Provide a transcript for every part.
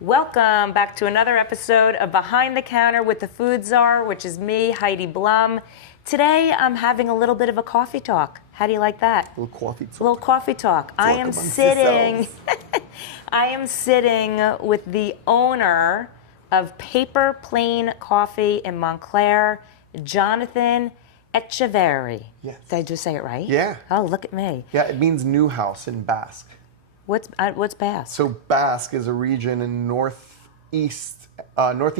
Welcome back to another episode of Behind the Counter with the Food Czar, which is me, Heidi Blum. Today I'm having a little bit of a coffee talk. How do you like that? A little coffee talk. A little coffee talk. I am sitting with the owner of Paper Plane Coffee in Montclair, Jonathan Echeverry. Yes. Did I just say it right? Yeah. Oh, look at me. Yeah, it means new house in Basque. What's Basque? So Basque is a region in northeast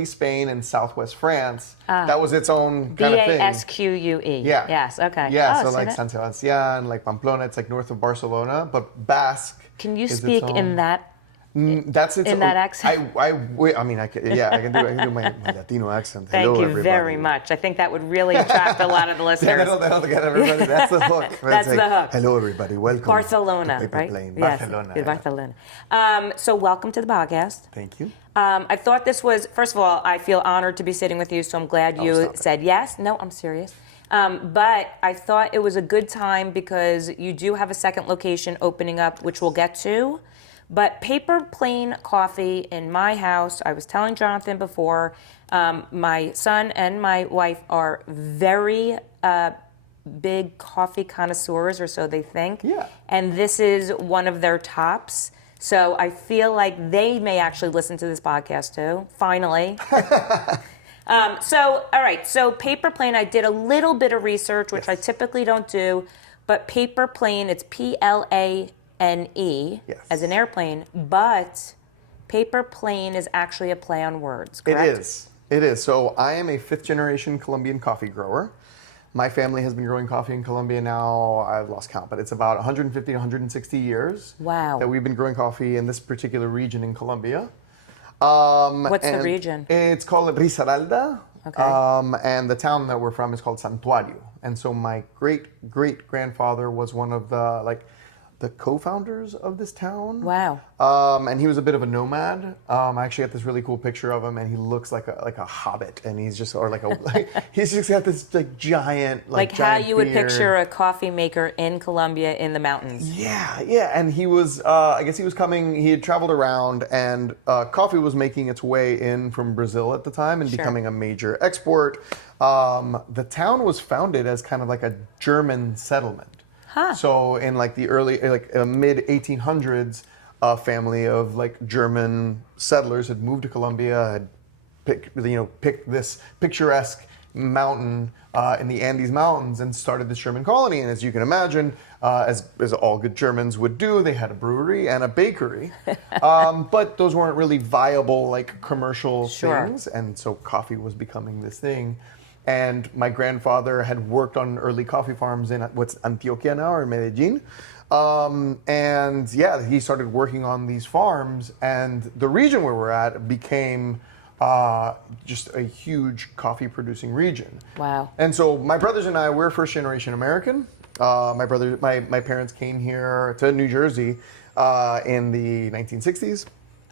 Spain and southwest France. That was its own kind of thing. Basque. Yeah. Yes. Okay. Yeah. So like San Sebastian, like Pamplona, it's like north of Barcelona. But Basque. Can you speak in that? That's its in that accent? I can do my Latino accent. Thank Hello, you everybody. very much. I think that would really attract a lot of the listeners. That'll get everybody. That's the hook. That's the hook. Hello, everybody. Welcome. Barcelona, to Paper right? Plane. Yes. Barcelona. Yeah. Barcelona. So welcome to the podcast. Thank you. I thought this was, first of all, I feel honored to be sitting with you, so I'm glad you said yes. No, I'm serious. But I thought it was a good time because you do have a second location opening up, which we'll get to. But Paper Plane Coffee in my house, I was telling Jonathan before, my son and my wife are very big coffee connoisseurs, or so they think. Yeah. And this is one of their tops. So I feel like they may actually listen to this podcast too, finally. All right, so Paper Plane, I did a little bit of research, which I typically don't do, but Paper Plane, it's Plane as an airplane, but Paper Plane is actually a play on words, correct? It is. So I am a fifth generation Colombian coffee grower. My family has been growing coffee in Colombia now, I've lost count, but it's about 150 to 160 years Wow. that we've been growing coffee in this particular region in Colombia. What's the region? It's called Risaralda. Okay. And the town that we're from is called Santuario. And so my great-great-grandfather was one of the co-founders of this town. Wow. And he was a bit of a nomad. I actually got this really cool picture of him, and he looks like a hobbit, and he's just he's just got this giant like giant how you would beard. picture a coffee maker in Colombia in the mountains. Yeah. And he was, I guess he was coming. He had traveled around, and coffee was making its way in from Brazil at the time and becoming a major export. The town was founded as kind of like a German settlement. Huh. So in the early, mid 1800s, a family of German settlers had moved to Colombia, had picked this picturesque mountain in the Andes Mountains and started this German colony. And as you can imagine, as all good Germans would do, they had a brewery and a bakery. But those weren't really viable commercial things. And so coffee was becoming this thing. And my grandfather had worked on early coffee farms in what's Antioquia now, or Medellin. He started working on these farms, and the region where we're at became just a huge coffee producing region. Wow. And so my brothers and I, we're first generation American. My parents came here to New Jersey in the 1960s.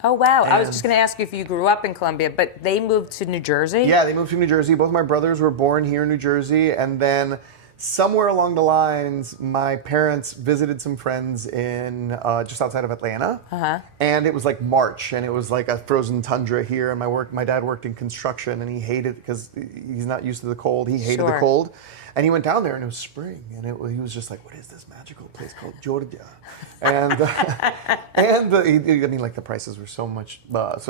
Oh, wow. I was just going to ask you if you grew up in Colombia, but they moved to New Jersey? Yeah, they moved to New Jersey. Both my brothers were born here in New Jersey. And then somewhere along the lines, my parents visited some friends in just outside of Atlanta. Uh-huh. And it was like March, and it was like a frozen tundra here. And my dad worked in construction, and he hated it because he's not used to the cold. He hated the cold. And he went down there, and it was spring, and he was just like, "What is this magical place called Georgia?" And the prices were so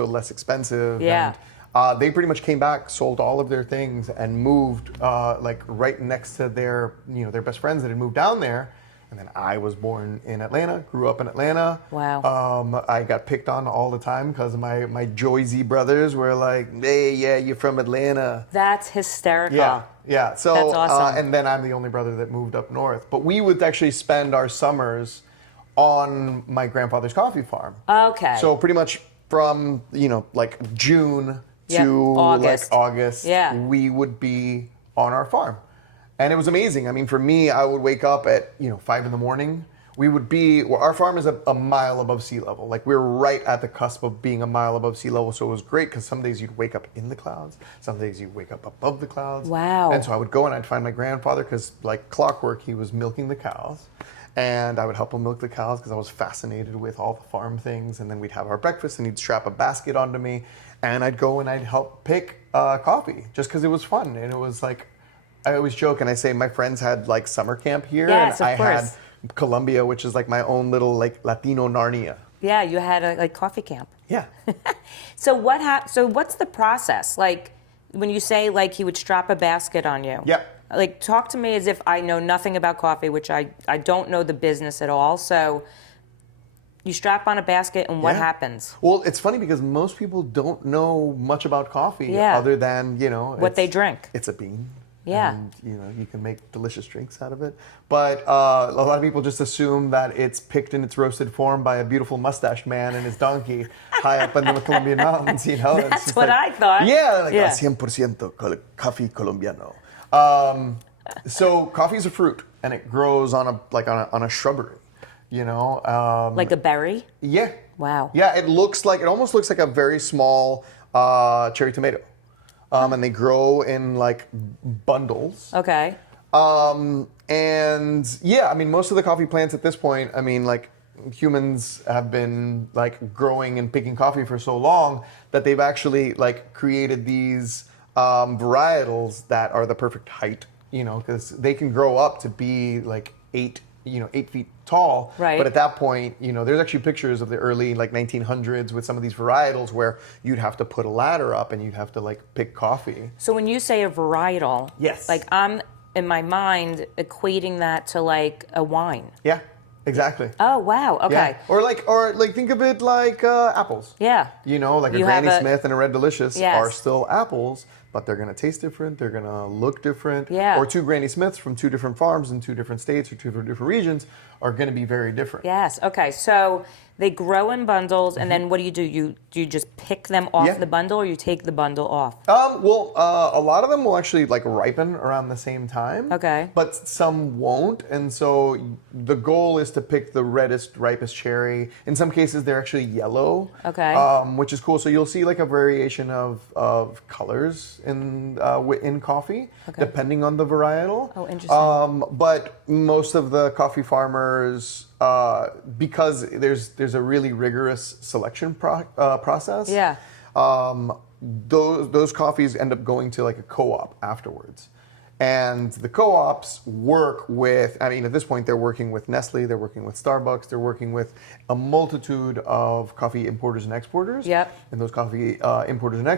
less expensive. Yeah. And they pretty much came back, sold all of their things, and moved right next to their best friends that had moved down there. And then I was born in Atlanta, grew up in Atlanta. Wow. I got picked on all the time because my Joyzy brothers were like, "Hey, yeah, you're from Atlanta." That's hysterical. Yeah. So, that's awesome. And then I'm the only brother that moved up north. But we would actually spend our summers on my grandfather's coffee farm. Okay. So pretty much from June to August, we would be on our farm. And it was amazing. I mean, for me, I would wake up at 5 a.m. Our farm is a mile above sea level. We're right at the cusp of being a mile above sea level. So it was great because some days you'd wake up in the clouds. Some days you'd wake up above the clouds. Wow. And so I would go and I'd find my grandfather because like clockwork, he was milking the cows. and I would help him milk the cows because I was fascinated with all the farm things. And then we'd have our breakfast, and he'd strap a basket onto me, and I'd go and I'd help pick coffee just because it was fun. And it was like, I always joke and I say my friends had like summer camp here, Yes, and of I course. had Colombia, which is like my own little like Latino Narnia. Yeah, you had a like coffee camp. Yeah. So what's the process? Like when you say like he would strap a basket on you. Yeah. Like talk to me as if I know nothing about coffee, which I don't know the business at all. So you strap on a basket and what Yeah. happens? Well, it's funny because most people don't know much about coffee Yeah. other than, What they drink. It's a bean. Yeah. And, you can make delicious drinks out of it. But a lot of people just assume that it's picked in its roasted form by a beautiful mustached man and his donkey high up in the Colombian mountains, It's That's just what I thought. Yeah, like Yeah. 100% coffee colombiano. So coffee is a fruit, and it grows on a shrubbery, Like a berry? Yeah. Wow. Yeah, it almost looks like a very small cherry tomato. And they grow in like bundles. Okay. And yeah, I mean, most of the coffee plants at this point, I mean, like humans have been like growing and picking coffee for so long that they've actually like created these varietals that are the perfect height, because they can grow up to be like 8 feet tall. Right. But at that point, there's actually pictures of the early like 1900s with some of these varietals where you'd have to put a ladder up and you'd have to like pick coffee. So when you say a varietal, Yes. like I'm in my mind equating that to like a wine. Yeah, exactly. Oh wow. Okay. Yeah. Or like think of it like apples. Yeah. Like a You have Granny Smith and a Red Delicious Yes. are still apples, but they're going to taste different. They're going to look different. Yeah. Or two Granny Smiths from two different farms in two different states or two different regions are going to be very different. Yes. Okay. So they grow in bundles, and then what do? You just pick them off Yeah. the bundle, or you take the bundle off? Well, a lot of them will actually like ripen around the same time. Okay. But some won't, and so the goal is to pick the ripest cherry. In some cases, they're actually yellow. Okay. Which is cool. So you'll see like a variation of colors in coffee, depending on the varietal. Oh, interesting. But most of the coffee farmers, because there's a really rigorous selection process. Yeah. Those coffees end up going to like a co-op afterwards. And the co-ops work with, I mean, at this point, they're working with Nestle, they're working with Starbucks, they're working with a multitude of coffee importers and exporters. Yep. And those coffee importers and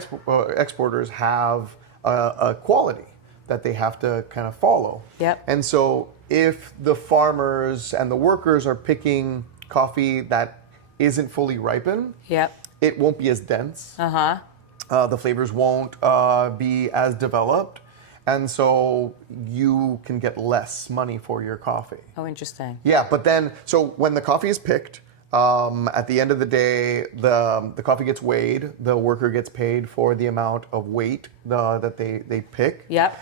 exporters have a quality that they have to kind of follow. Yep. And so if the farmers and the workers are picking coffee that isn't fully ripened, Yep. it won't be as dense. The flavors won't be as developed. And so you can get less money for your coffee. Oh, interesting. Yeah, but then, so when the coffee is picked, at the end of the day, the coffee gets weighed. The worker gets paid for the amount of weight that they pick. Yep.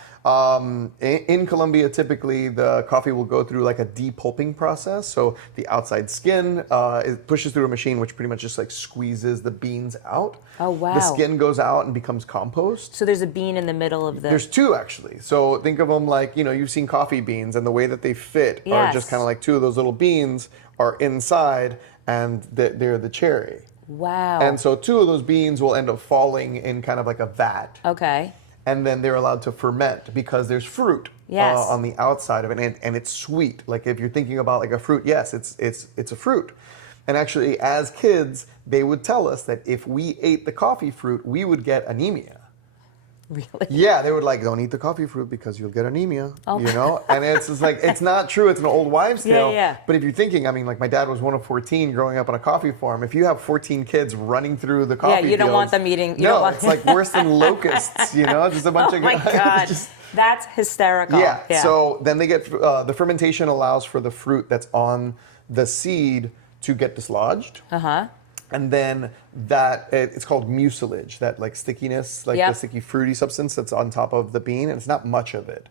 In Colombia, typically the coffee will go through like a depulping process. So the outside skin it pushes through a machine, which pretty much just like squeezes the beans out. Oh, wow. The skin goes out and becomes compost. So there's a bean in the middle of the. There's two actually. So think of them like, you've seen coffee beans, and the way that they fit are just Yes. kind of like two of those little beans are inside, and they're the cherry. Wow. And so two of those beans will end up falling in kind of like a vat. Okay. And then they're allowed to ferment because there's fruit Yes. on the outside of it, and it's sweet. Like if you're thinking about like a fruit, yes, it's a fruit. And actually, as kids, they would tell us that if we ate the coffee fruit, we would get anemia. Really? Yeah, they would like, don't eat the coffee fruit because you'll get anemia, Oh. And it's just like, it's not true. It's an old wives' tale. Yeah. But if you're thinking, I mean, like my dad was one of 14 growing up on a coffee farm. If you have 14 kids running through the coffee you don't want fields- them eating. You no, don't want... it's like worse than locusts, just a bunch Oh of my God. just- That's hysterical. yeah. So then they get, the fermentation allows for the fruit that's on the seed to get dislodged. And then it's called mucilage, that like stickiness, like Yep. the sticky fruity substance that's on top of the bean, and it's not much of it.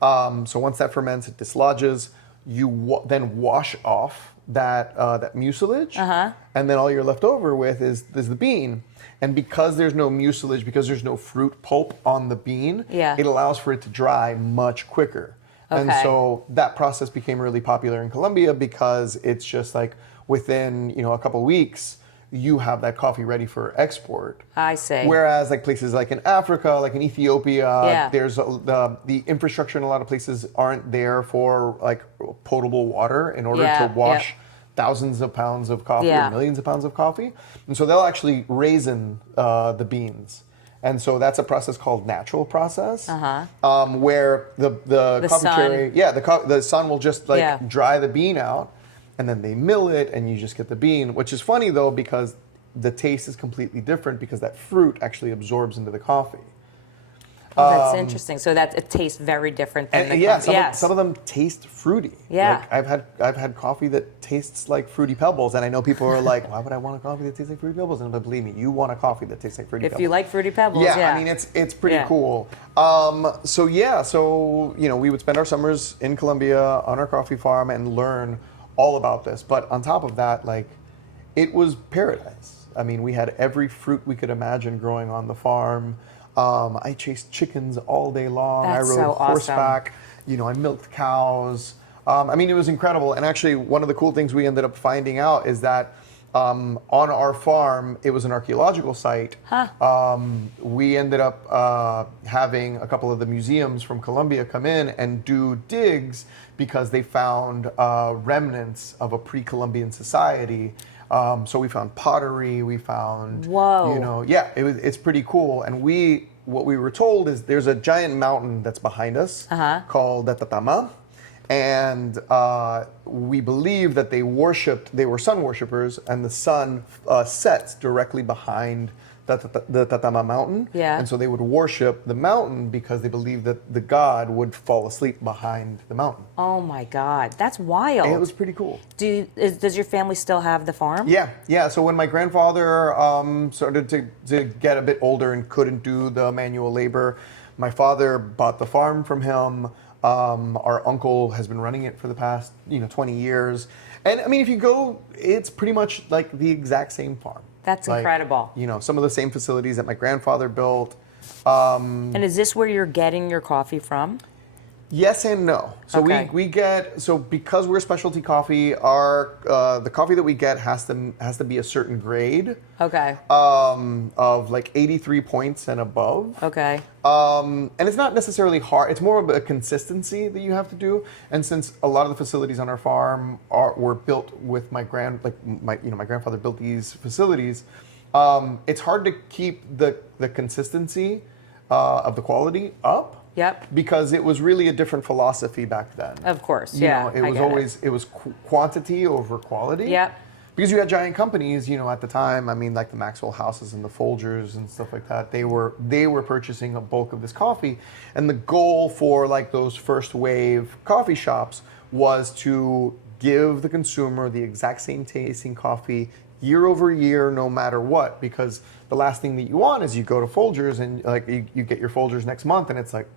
So once that ferments, it dislodges. You then wash off that mucilage, and then all you're left over with is the bean. And because there's no mucilage, because there's no fruit pulp on the bean, Yeah. it allows for it to dry much quicker. And Okay. so that process became really popular in Colombia because it's just like within, a couple of weeks, you have that coffee ready for export. I see. Whereas like places like in Africa, like in Ethiopia, Yeah. there's the infrastructure in a lot of places aren't there for like potable water in order Yeah, to wash thousands of pounds of coffee Yeah. or millions of pounds of coffee. And so they'll actually raisin the beans. And so that's a process called natural process, where the coffee sun. cherry, the sun will just like Yeah. dry the bean out, and then they mill it, and you just get the bean. Which is funny though, because the taste is completely different because that fruit actually absorbs into the coffee. Oh, that's interesting. So that it tastes very different than the Yeah, coffee. some of them taste fruity. Yeah. Like I've had coffee that tastes like Fruity Pebbles, and I know people are like, why would I want a coffee that tastes like Fruity Pebbles? And but believe me, you want a coffee that tastes like Fruity If Pebbles. you like Fruity Pebbles, Yeah, I mean it's pretty Yeah. cool. So we would spend our summers in Colombia on our coffee farm and learn all about this. But on top of that, like, it was paradise. I mean, we had every fruit we could imagine growing on the farm. I chased chickens all day long. That's I rode so awesome. horseback. I milked cows. I mean, it was incredible. And actually, one of the cool things we ended up finding out is that on our farm, it was an archaeological site. We ended up having a couple of the museums from Colombia come in and do digs because they found remnants of a pre-Columbian society. So we found pottery, we found, Whoa. it's pretty cool. And what we were told is there's a giant mountain that's behind us called the Tatama. And we believe that they were sun worshippers, and the sun sets directly behind the Tatama mountain. Yeah. And so they would worship the mountain because they believed that the god would fall asleep behind the mountain. Oh my God, that's wild. And it was pretty cool. Does your family still have the farm? Yeah. So when my grandfather started to get a bit older and couldn't do the manual labor, my father bought the farm from him. Our uncle has been running it for the past 20 years. And I mean, if you go, it's pretty much like the exact same farm. That's incredible. Some of the same facilities that my grandfather built. And is this where you're getting your coffee from? Yes and no. So Okay. we get, because we're specialty coffee, our the coffee that we get has to be a certain grade. Okay. Of like 83 points and above. Okay. And it's not necessarily hard. It's more of a consistency that you have to do. And since a lot of the facilities on our farm were built with my grandfather built these facilities, it's hard to keep the consistency of the quality up. Yep. Because it was really a different philosophy back then. Of course. It I was get always it was quantity over quality. Yep. Because you had giant companies, at the time. I mean, like the Maxwell Houses and the Folgers and stuff like that. They were purchasing a bulk of this coffee, and the goal for like those first wave coffee shops was to give the consumer the exact same tasting coffee year over year, no matter what. Because the last thing that you want is you go to Folgers and like you get your Folgers next month, and it's like,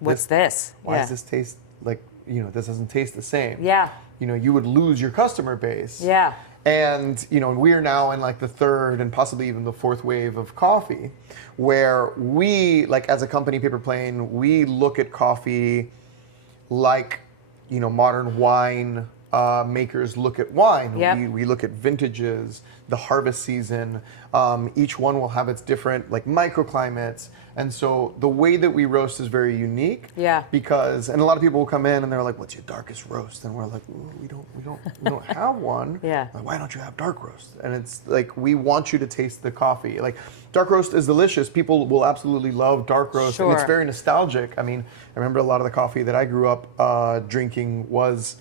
What's this? why does this taste like, this doesn't taste the same? Yeah. You would lose your customer base. Yeah. And, we are now in like the third and possibly even the fourth wave of coffee, where we, like as a company, Paper Plane, we look at coffee like, modern wine makers look at wine. Yep. We look at vintages, the harvest season. Each one will have its different like microclimates. And so the way that we roast is very unique. Yeah. And a lot of people will come in and they're like, "What's your darkest roast?" And we're like, "We don't have one." Yeah. Like, why don't you have dark roast? And it's like, we want you to taste the coffee. Like, dark roast is delicious. People will absolutely love dark roast. And it's Sure. very nostalgic. I mean, I remember a lot of the coffee that I grew up drinking was,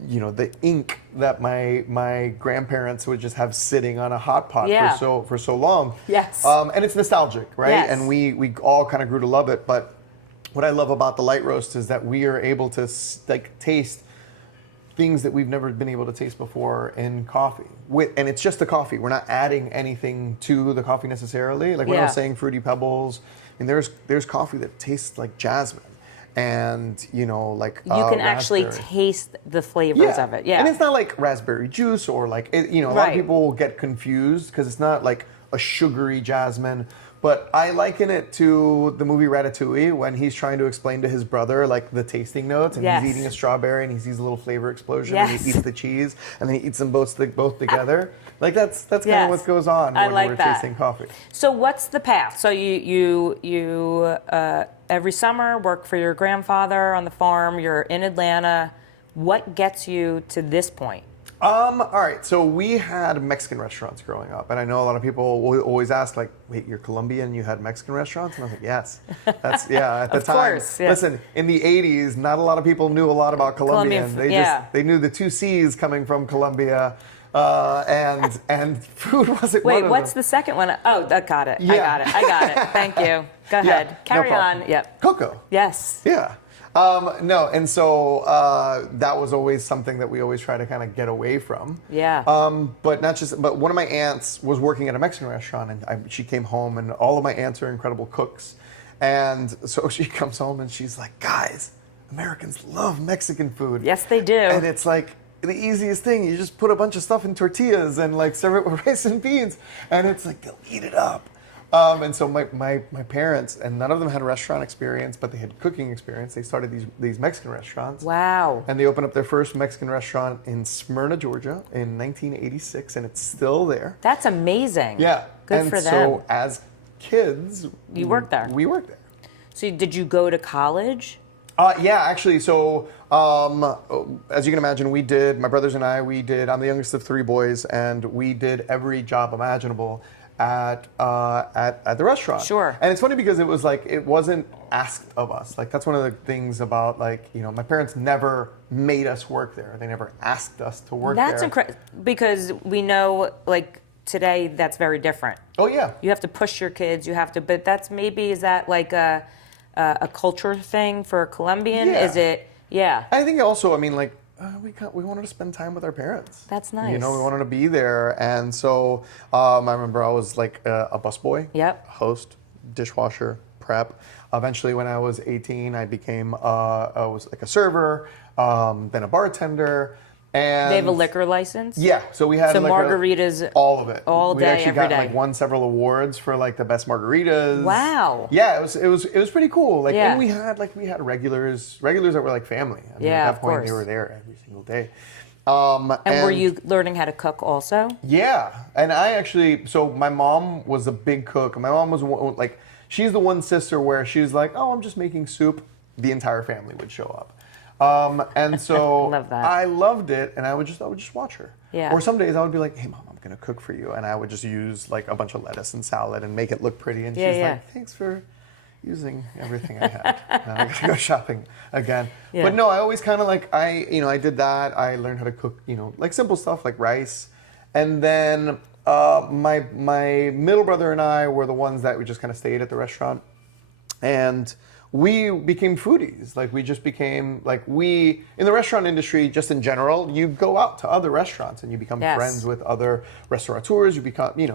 the ink that my grandparents would just have sitting on a hot pot Yeah. for so long. Yes. And it's nostalgic, right? Yes. And we all kind of grew to love it. But what I love about the light roast is that we are able to taste things that we've never been able to taste before in coffee. And it's just the coffee. We're not adding anything to the coffee necessarily. Like when I was saying Fruity Pebbles, and there's coffee that tastes like jasmine. And like You can actually raspberry. taste the flavors of it. Yeah. And it's not like raspberry juice or like a lot of Right. people get confused because it's not like a sugary jasmine, But I liken it to the movie Ratatouille when he's trying to explain to his brother like the tasting notes, and Yes. he's eating a strawberry and he sees a little flavor explosion, Yes. and he eats the cheese, and then he eats them both together. Like that's kind Yes. of what goes on I when like we're that. tasting coffee. So what's the path? So you every summer work for your grandfather on the farm. You're in Atlanta. What gets you to this point? All right, so we had Mexican restaurants growing up, and I know a lot of people will always ask, like, wait, you're Colombian, you had Mexican restaurants? And I was like, yes. That's, yeah, at the Of time. course, yeah. Listen, in the 80s, not a lot of people knew a lot about Colombian. Colombian, They knew the two C's coming from Colombia, and food wasn't one Wait, of what's them. the second one? Oh, I got it. Yeah. I got it. Thank you. Go ahead. No Carry problem. on. Yep. Cocoa. Yes. Yeah. No, and so that was always something that we always try to kind of get away from. Yeah. But one of my aunts was working at a Mexican restaurant, and she came home, and all of my aunts are incredible cooks. And so she comes home and she's like, guys, Americans love Mexican food. Yes, they do. And it's like the easiest thing. You just put a bunch of stuff in tortillas and like serve it with rice and beans, and it's like they'll eat it up. And so my parents, and none of them had restaurant experience, but they had cooking experience. They started these Mexican restaurants. Wow. And they opened up their first Mexican restaurant in Smyrna, Georgia in 1986, and it's still there. That's amazing. Yeah. Good and for them. so as kids, You worked there. We worked there. So did you go to college? Yeah, actually, so as you can imagine, my brothers and I, I'm the youngest of three boys, and we did every job imaginable at the restaurant. Sure. And it's funny because it was like, it wasn't asked of us. Like, that's one of the things about, like, you know, my parents never made us work there. They never asked us to work there. That's incredible, because we know, like, today that's very different. Oh, yeah. You have to push your kids. You have to, but is that like a culture thing for a Colombian? Yeah. Is it? Yeah. I think also, I mean, like, we wanted to spend time with our parents. That's nice. You know, we wanted to be there. And so I remember I was like a busboy, Yep. host, dishwasher, prep. Eventually, when I was 18, I was like a server, then a bartender. And They have a liquor license? Yeah, so we had So like margaritas all of it. all We day, actually every got day. like won several awards for like the best margaritas. Wow. Yeah, it was pretty cool. Like, Yeah. and we had regulars that were like family. I mean, Yeah, at of that point course. they were there every single day. And were you learning how to cook also? Yeah, and I actually, so my mom was a big cook. My mom was like, she's the one sister where she's like, oh, I'm just making soup. The entire family would show up. And so Love that. I loved it, and I would just watch her. Yeah. Or some days I would be like, hey, Mom, I'm going to cook for you. And I would just use like a bunch of lettuce and salad and make it look pretty. And she's like, thanks for using everything I had. Now I got to go shopping again. Yeah. But no, I always kind of like, I did that. I learned how to cook, like simple stuff like rice. And then my middle brother and I were the ones that we just kind of stayed at the restaurant. And we became foodies. Like, we just became, like, in the restaurant industry, just in general, you go out to other restaurants and you become friends with other restaurateurs. You become, you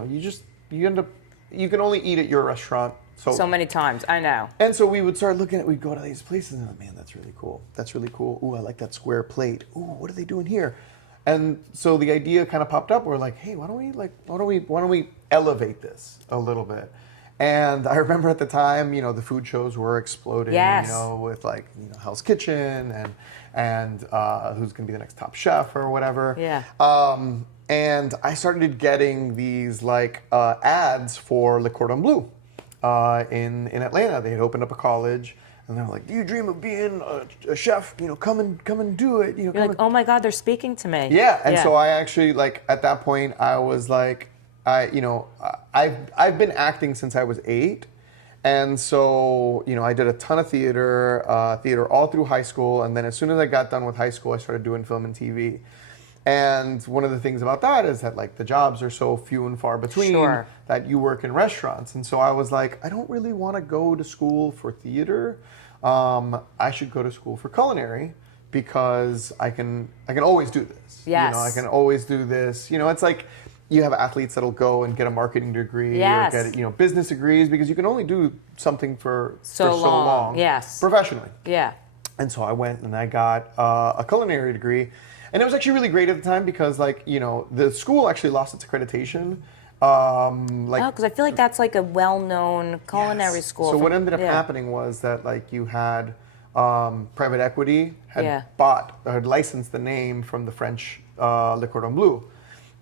end up, you can only eat at your restaurant So many times, I know. And so we would start we'd go to these places and, man, that's really cool. That's really cool. Ooh, I like that square plate. Ooh, what are they doing here? And so the idea kind of popped up. We're like, hey, why don't we elevate this a little bit? And I remember at the time, the food shows were exploding, Yes. with like, Hell's Kitchen and who's going to be the next top chef or whatever. Yeah. And I started getting these ads for Le Cordon Bleu in Atlanta. They had opened up a college. And they're like, do you dream of being a chef? Come and do it. You're like, oh my God, they're speaking to me. Yeah. And so I actually, at that point, I was like, I've been acting since I was 8. And so, I did a ton of theater all through high school. And then as soon as I got done with high school, I started doing film and TV. And one of the things about that is that the jobs are so few and far between that you work in restaurants. And so I was like, I don't really want to go to school for theater. I should go to school for culinary because I can always do this. Yes. I can always do this. It's like you have athletes that'll go and get a marketing degree Yes. or get business degrees because you can only do something for So so long. Yes. Professionally. Yeah. And so I went and I got a culinary degree. And it was actually really great at the time because, the school actually lost its accreditation. Because I feel like that's like a well-known culinary school. So what ended up happening was that like you had private equity had licensed the name from the French Le Cordon Bleu,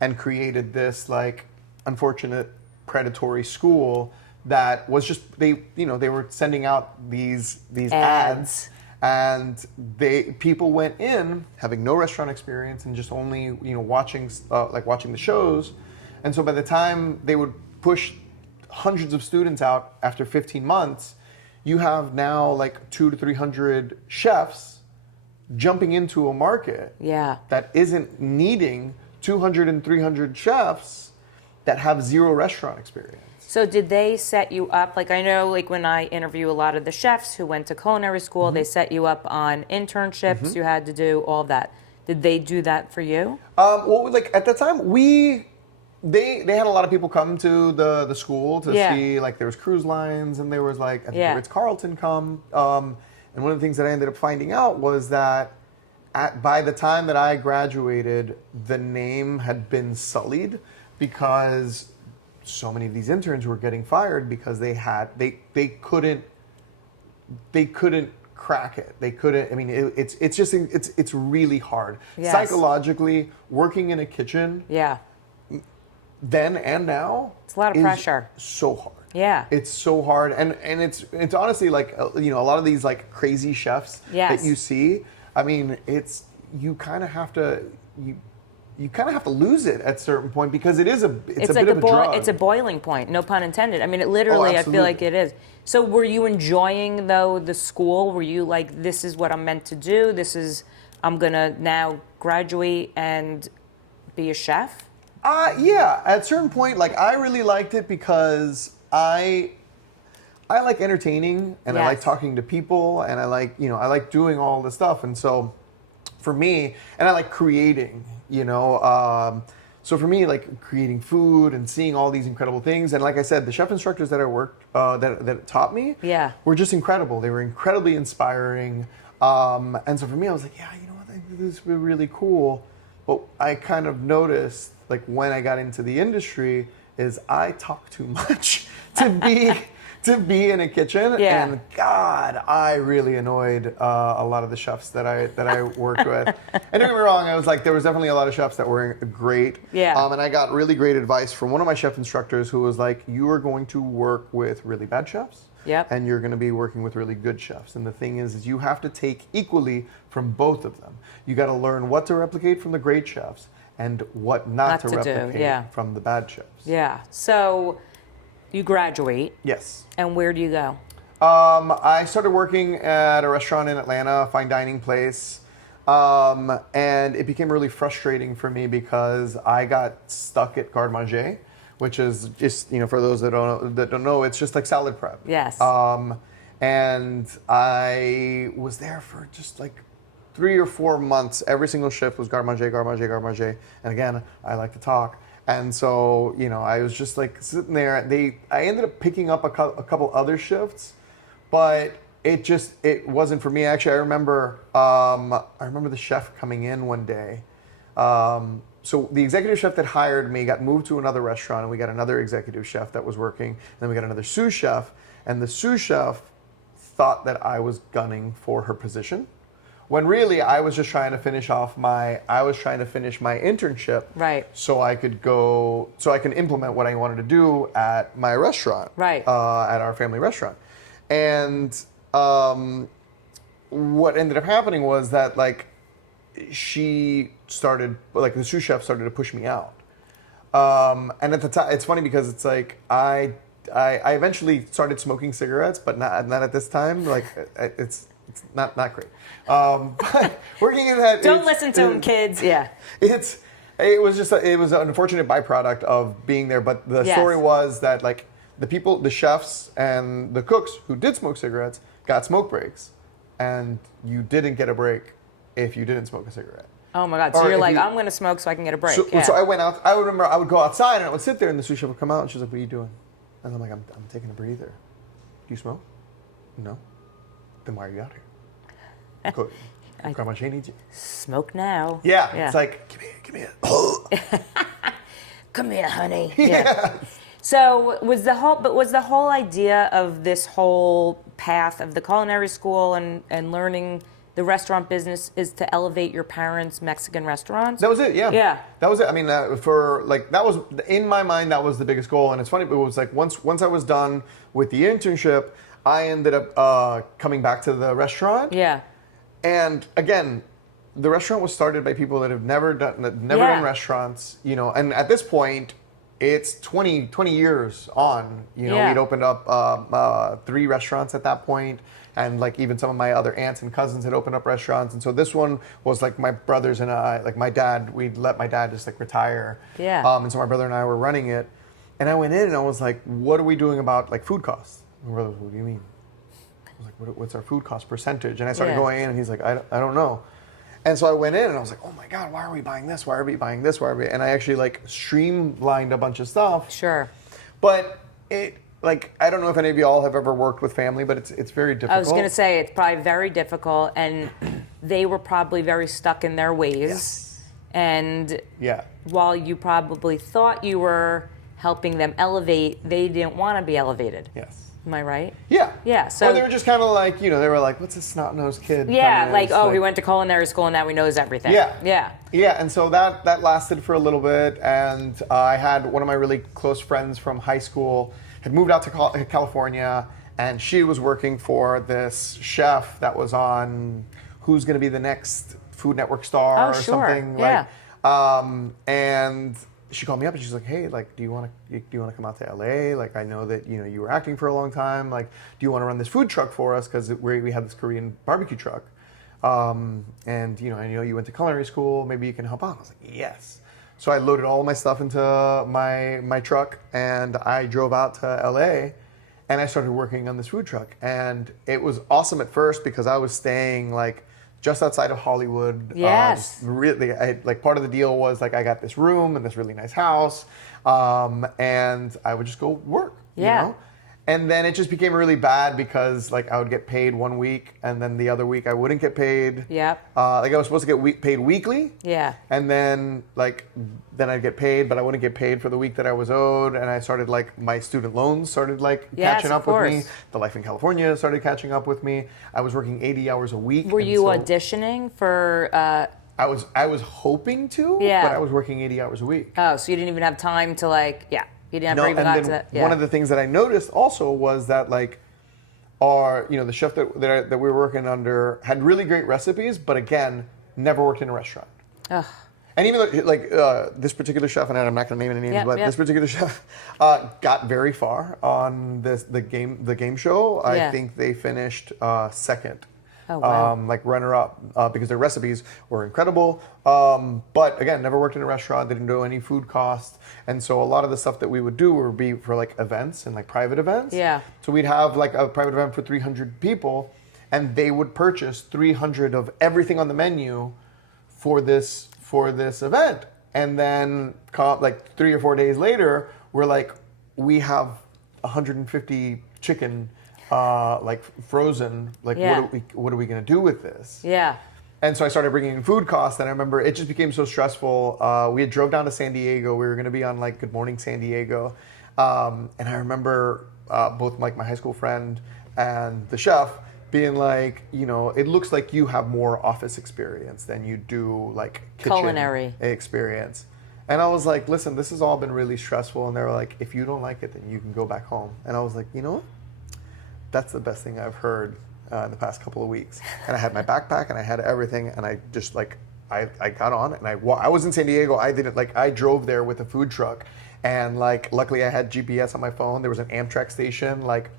and created this like unfortunate predatory school that was just they were sending out these ads. And people went in having no restaurant experience and just only watching the shows, and so by the time they would push hundreds of students out after 15 months, you have now like 200 to 300 chefs jumping into a market that isn't needing 200 and 300 chefs that have zero restaurant experience. So did they set you up? Like I know, like when I interview a lot of the chefs who went to culinary school, they set you up on internships. You had to do all of that. Did they do that for you? Well, like at the time, they had a lot of people come to the school to see, like there was cruise lines and there was like I think the Ritz-Carlton come. And one of the things that I ended up finding out was that by the time that I graduated, the name had been sullied because so many of these interns were getting fired because they couldn't crack it. They couldn't. I mean, it's really hard psychologically working in a kitchen. Yeah. Then and now, it's a lot of pressure. So hard. Yeah. It's so hard, and it's honestly like a lot of these like crazy chefs that you see. I mean, you kind of have to lose it at a certain point because it's a bit of a drug. It's a boiling point, no pun intended. I mean, it literally, I feel like it is. So were you enjoying, though, the school? Were you like, this is what I'm meant to do? I'm going to now graduate and be a chef? Yeah. At a certain point, like, I really liked it because I like entertaining and I like talking to people and I like doing all this stuff. And so for me, and I like creating, so for me, like creating food and seeing all these incredible things, and like I said, the chef instructors that I worked that taught me were just incredible. They were incredibly inspiring, and so for me, I was like, I think this would be really cool. But I kind of noticed, like when I got into the industry, is I talk too much to be in a kitchen, and God, I really annoyed a lot of the chefs that I worked with. And don't get me wrong, I was like, there was definitely a lot of chefs that were great. And I got really great advice from one of my chef instructors who was like, you are going to work with really bad chefs. And you're going to be working with really good chefs. And the thing is you have to take equally from both of them. You got to learn what to replicate from the great chefs and what not to replicate from the bad chefs. So you graduate. Yes. And where do you go? I started working at a restaurant in Atlanta, a fine dining place. And it became really frustrating for me because I got stuck at garde manger, which is just, for those that don't know, it's just like salad prep. Yes. And I was there for just like 3 or 4 months. Every single shift was garde manger, garde manger, garde manger. And again, I like to talk. And so, I was just like sitting there. I ended up picking up a couple other shifts, but it wasn't for me. Actually, I remember the chef coming in one day. So the executive chef that hired me got moved to another restaurant, and we got another executive chef that was working. And then we got another sous chef, and the sous chef thought that I was gunning for her position, when really I was just trying to finish my internship, right? So I can implement what I wanted to do at my restaurant, right? At our family restaurant, and what ended up happening was that like the sous chef started to push me out. And at the time, it's funny because it's like I eventually started smoking cigarettes, but not at this time. Like it's not great. But working in that, don't listen to him, kids. Yeah, it was an unfortunate byproduct of being there. But the story was that like the chefs and the cooks who did smoke cigarettes got smoke breaks, and you didn't get a break if you didn't smoke a cigarette. Oh my God! So you're like, I'm going to smoke so I can get a break. So I went out. I remember I would go outside and I would sit there, and the sous chef would come out, and she's like, "What are you doing?" And I'm like, "I'm taking a breather." "Do you smoke?" "No." "Then why are you out here?" Grandma Jane needs you. Smoke now. Yeah. It's like, give me it. come here, honey. Yeah. So was the whole idea of this whole path of the culinary school and learning the restaurant business is to elevate your parents' Mexican restaurants? That was it, yeah. Yeah. That was it. I mean, that was, in my mind, that was the biggest goal. And it's funny, but it was like once I was done with the internship, I ended up coming back to the restaurant. Yeah. And again, the restaurant was started by people that have never done restaurants, you know, and at this point, it's 20 years on, you know, we'd opened up 3 restaurants at that point, and like even some of my other aunts and cousins had opened up restaurants. And so this one was like my brothers and I, like my dad, we'd let my dad just like retire. Yeah. And so my brother and I were running it. And I went in and I was like, what are we doing about like food costs? My brother was, what do you mean? I was like, what's our food cost percentage? And I started going in and he's like, I don't know. And so I went in and I was like, oh my God, why are we buying this? Why are we buying this? And I actually like streamlined a bunch of stuff. Sure. But it, like, I don't know if any of y'all have ever worked with family, but it's very difficult. I was going to say, it's probably very difficult, and they were probably very stuck in their ways. Yes. And while you probably thought you were helping them elevate, they didn't want to be elevated. Yes. Am I right? Yeah. Yeah. So or they were just kind of like, you know, they were like, what's this snot-nosed kid? Yeah, like, oh, he went to culinary school and now he knows everything. Yeah. Yeah. Yeah, and so that lasted for a little bit, and I had one of my really close friends from high school had moved out to California, and she was working for this chef that was on Who's Going to Be the Next Food Network star or something. Yeah. And she called me up and she's like, hey, like, do you want to come out to LA? Like, I know that, you know, you were acting for a long time. Like, do you want to run this food truck for us? Because we have this Korean barbecue truck. And, you know, I know you went to culinary school. Maybe you can help out. I was like, yes. So I loaded all my stuff into my truck and I drove out to LA and I started working on this food truck. And it was awesome at first because I was staying like just outside of Hollywood. Yes. Really, like part of the deal was like I got this room and this really nice house, and I would just go work. Yeah. You know? And then it just became really bad because like I would get paid one week and then the other week I wouldn't get paid. Yep. Like I was supposed to get paid weekly. Yeah. And then then I'd get paid, but I wouldn't get paid for the week that I was owed. And I started like my student loans started like catching up with me. The life in California started catching up with me. I was working 80 hours a week. Were you auditioning for? I was hoping to, but I was working 80 hours a week. Oh, so you didn't even have time to like, you didn't ever even got to that. Yeah. One of the things that I noticed also was that like the chef that we were working under had really great recipes, but again, never worked in a restaurant. Ugh. And even though like this particular chef, and I'm not going to name any names, this particular chef got very far on the game show. I think they finished second. Oh, wow. Like runner-up because their recipes were incredible. But again, never worked in a restaurant, didn't do any food costs. And so a lot of the stuff that we would do would be for like events and like private events. Yeah. So we'd have like a private event for 300 people and they would purchase 300 of everything on the menu for this event. And then like 3 or 4 days later, we're like, we have 150 chicken like frozen, like what are we going to do with this? Yeah. And so I started bringing in food costs, and I remember it just became so stressful. We had drove down to San Diego. We were going to be on like Good Morning San Diego. And I remember both like my high school friend and the chef being like, you know, it looks like you have more office experience than you do like kitchen culinary experience. And I was like, listen, this has all been really stressful. And they were like, if you don't like it, then you can go back home. And I was like, you know what? That's the best thing I've heard in the past couple of weeks. And I had my backpack and I had everything, and I just like I got on it and I was in San Diego. I drove there with a food truck, and like luckily I had GPS on my phone. There was an Amtrak station like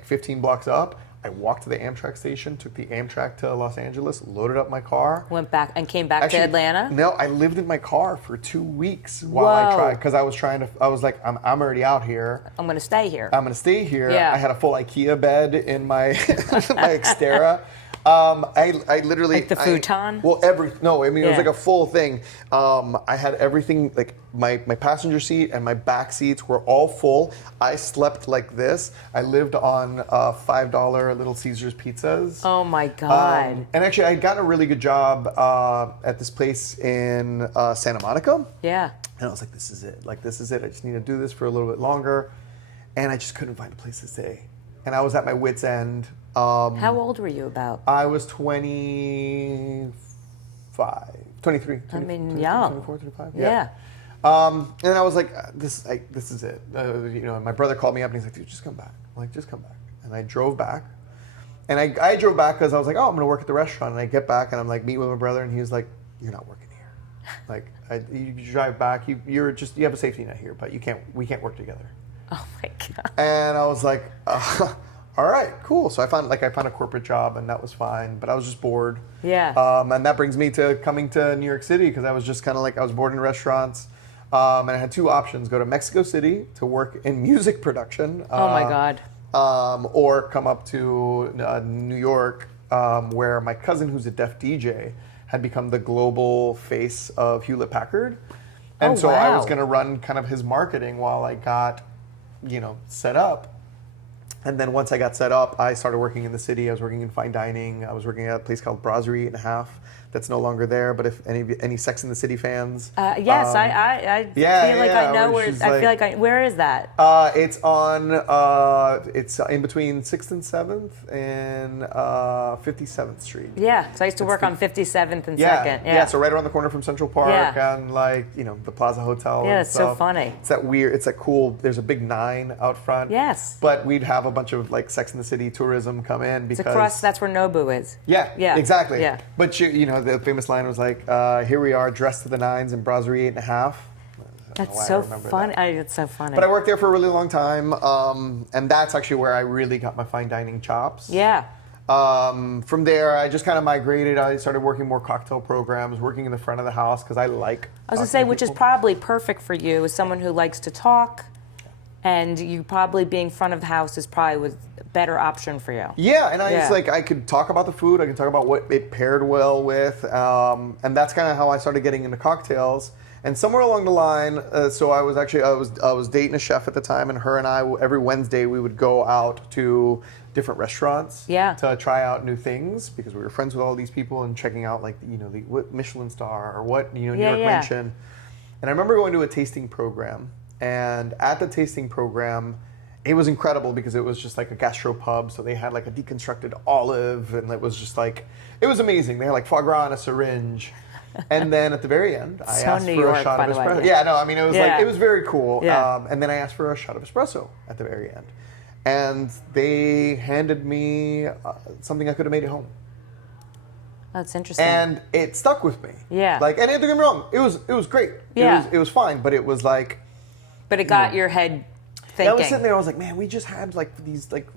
15 blocks up. I walked to the Amtrak station, took the Amtrak to Los Angeles, loaded up my car. Went back and came back to Atlanta? No, I lived in my car for 2 weeks while I tried, because I was like, I'm already out here. I'm going to stay here. I'm going to stay here. Yeah. I had a full IKEA bed in my my Xterra. I literally Like the futon? Well, no, I mean it was Yeah. like a full thing. I had everything like my passenger seat and my back seats were all full. I slept like this. I lived on $5 Little Caesars pizzas. Oh my God. And actually, I got a really good job at this place in Santa Monica. Yeah. And I was like, this is it. Like, this is it. I just need to do this for a little bit longer. And I just couldn't find a place to stay. And I was at my wit's end. How old were you about? I was 23. I mean, 23, young. 24, 25. Yeah. And I was like, this is it. And my brother called me up and he's like, dude, just come back. I'm like, just come back. And I drove back. And I drove back because I was like, oh, I'm going to work at the restaurant. And I get back and I'm like, meet with my brother. And he was like, you're not working here. Like, you drive back. You have a safety net here, but we can't work together. Oh my God. And I was like, all right, cool. So I found a corporate job and that was fine, but I was just bored. Yeah. And that brings me to coming to New York City because I was just kind of like, I was bored in restaurants. And I had two options: go to Mexico City to work in music production. Oh my God. Or come up to New York, where my cousin, who's a deaf DJ, had become the global face of Hewlett Packard. And so I was going to run kind of his marketing while I got, set up. And then once I got set up, I started working in the city. I was working in fine dining. I was working at a place called Brasserie 8.5 that's no longer there. But if any Sex and the City fans, yes, I feel like I know where. Where is that? It's in between 6th and 7th and 57th Street. Yeah, so I used to work on 57th and 2nd. Yeah, so right around the corner from Central Park and the Plaza Hotel. Yeah, and it's so funny. It's that cool. There's a big 9 out front. Yes. But we'd have a bunch of like Sex and the City tourism come in because it's across. That's where Nobu is. Yeah, exactly. Yeah. But the famous line was like, "Here we are, dressed to the nines in Brasserie 8.5." That's so funny. It's so funny. But I worked there for a really long time, and that's actually where I really got my fine dining chops. Yeah. From there, I just kind of migrated. I started working more cocktail programs, working in the front of the house because I like. I was gonna say, which is probably perfect for you as someone who likes to talk, and you probably being front of the house is probably a better option for you. Yeah, and I could talk about the food. I could talk about what it paired well with, and that's kind of how I started getting into cocktails. And somewhere along the line, so I was dating a chef at the time, and her and I every Wednesday we would go out to different restaurants to try out new things because we were friends with all these people and checking out like what Michelin star or what New York mention. And I remember going to a tasting program, and at the tasting program, it was incredible because it was just like a gastropub. So they had like a deconstructed olive, and it was just like it was amazing. They had like foie gras in a syringe. And then at the very end, I asked for a shot of espresso. Yeah, no, I mean, it was it was very cool. Yeah. And then I asked for a shot of espresso at the very end. And they handed me something I could have made at home. That's interesting. And it stuck with me. Yeah. Like, and don't get me wrong, it was great. Yeah. It was fine, but it was like. But it got your head thinking. I was sitting there, I was like, man, we just had like these, like,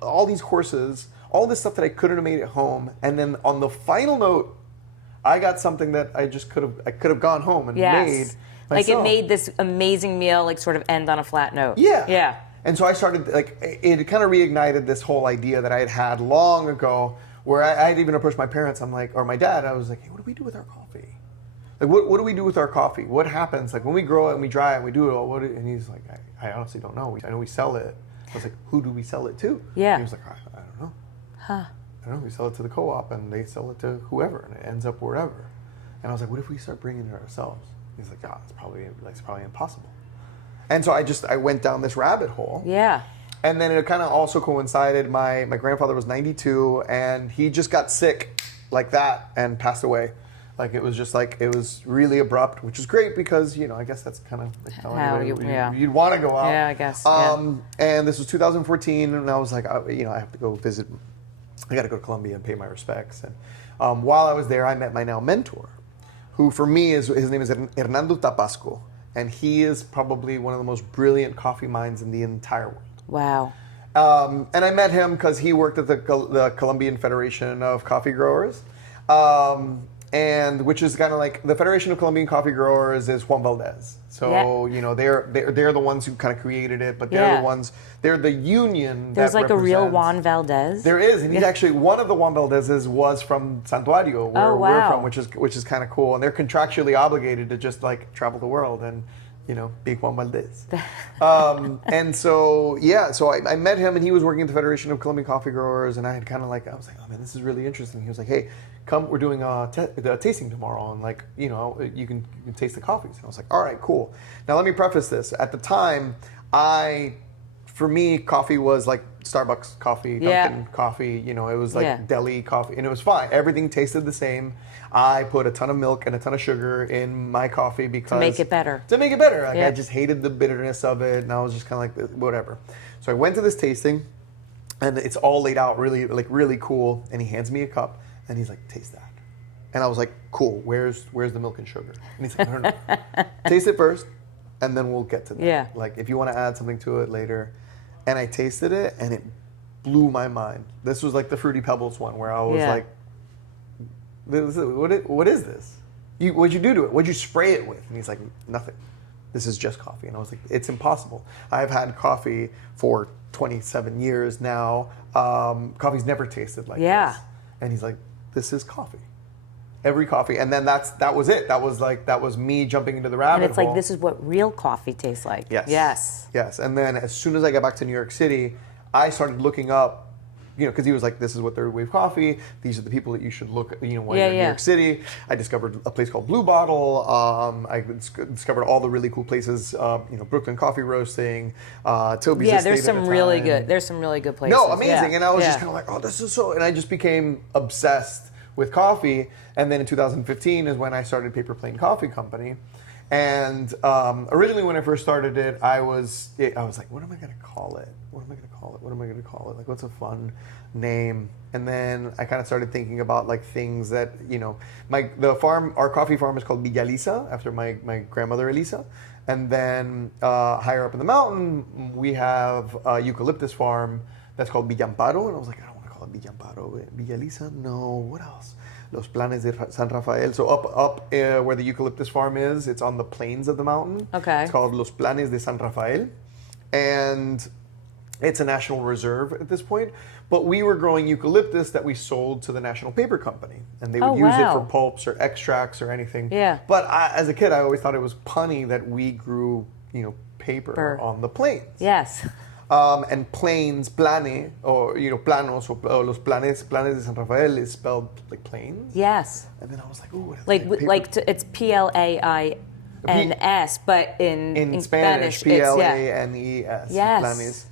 all these courses, all this stuff that I couldn't have made at home. And then on the final note, I got something that I could have gone home and made myself. Like it made this amazing meal like sort of end on a flat note. Yeah. Yeah. And so I started, like, it kind of reignited this whole idea that I had had long ago where I had even approached my parents, I'm like, or my dad, I was like, hey, what do we do with our coffee? Like, what do we do with our coffee? What happens? Like, when we grow it and we dry it and we do it all, and he's like, I honestly don't know. I know we sell it. I was like, who do we sell it to? Yeah. And he was like, I don't know. Huh. I don't know. We sell it to the co-op and they sell it to whoever and it ends up wherever. And I was like, what if we start bringing it ourselves? He's like, it's probably impossible. And so I went down this rabbit hole. Yeah. And then it kind of also coincided. My grandfather was 92 and he just got sick like that and passed away. Like it was just like, it was really abrupt, which is great because, I guess that's kind of like how you'd want to go out. Yeah, I guess. And this was 2014 and I was like, I have to go visit. I got to go to Colombia and pay my respects. And while I was there, I met my now mentor, who for me his name is Hernando Tapasco. And he is probably one of the most brilliant coffee minds in the entire world. Wow. And I met him because he worked at the Colombian Federation of Coffee Growers. and which is kind of like the Federation of Colombian Coffee Growers is Juan Valdez. So you know they're the ones who kind of created it, but they're the ones. They're the union. There's that like a real represents- Juan Valdez. There is, and he's actually one of the Juan Valdezes was from Santuario, where we're from, which is kind of cool. And they're contractually obligated to just like travel the world and be Juan Valdez. And so so I met him, and he was working at the Federation of Colombian Coffee Growers, and I had kind of like I was like, oh man, this is really interesting. He was like, hey, come, we're doing a tasting tomorrow, and like you can taste the coffees. And I was like, all right, cool. Now let me preface this. At the time, for me, coffee was like Starbucks coffee, Dunkin' coffee. It was like deli coffee, and it was fine. Everything tasted the same. I put a ton of milk and a ton of sugar in my coffee because to make it better. Like I just hated the bitterness of it, and I was just kind of like whatever. So I went to this tasting, and it's all laid out really cool. And he hands me a cup, and he's like, "Taste that." And I was like, "Cool. Where's the milk and sugar?" And he's like, "No. Taste it first, and then we'll get to that. Yeah. Like if you want to add something to it later." And I tasted it, and it blew my mind. This was like the Fruity Pebbles one, where I was like, "What is this? What'd you do to it? What'd you spray it with?" And he's like, "Nothing. This is just coffee." And I was like, "It's impossible. I've had coffee for 27 years now. Coffee's never tasted like this." And he's like, "This is coffee. Every coffee." And then that was it. That was me jumping into the rabbit hole. And it's like, this is what real coffee tastes like. Yes. And then as soon as I got back to New York City, I started looking up, because he was like, "This is what third wave coffee. These are the people that you should look, while you're in New York City." I discovered a place called Blue Bottle. I discovered all the really cool places, Brooklyn Coffee Roasting, Toby's Estate there's some really good places. No, amazing. And I was just kind of like, "Oh, this is so," and I just became obsessed with coffee. And then in 2015 is when I started Paper Plane Coffee Company. And originally when I first started it, I was like, what am I going to call it? Like, what's a fun name? And then I kind of started thinking about like things that, our coffee farm is called Villa Elisa, after my grandmother Elisa. And then higher up in the mountain, we have a eucalyptus farm that's called Villa Amparo. And I was like, I don't want to call it Villa Amparo. Villa Elisa? No, what else? Los Planes de San Rafael. So up where the eucalyptus farm is, it's on the plains of the mountain. Okay. It's called Los Planes de San Rafael. And it's a national reserve at this point. But we were growing eucalyptus that we sold to the National Paper Company. And they would use it for pulps or extracts or anything. Yeah. But as a kid, I always thought it was punny that we grew, paper on the plains. Yes. And plains, plane, or planos, or los planes de San Rafael is spelled like plains. Yes. And then I was like, ooh, it's PLAINS, but in Spanish, PLANES. Yes. Planes.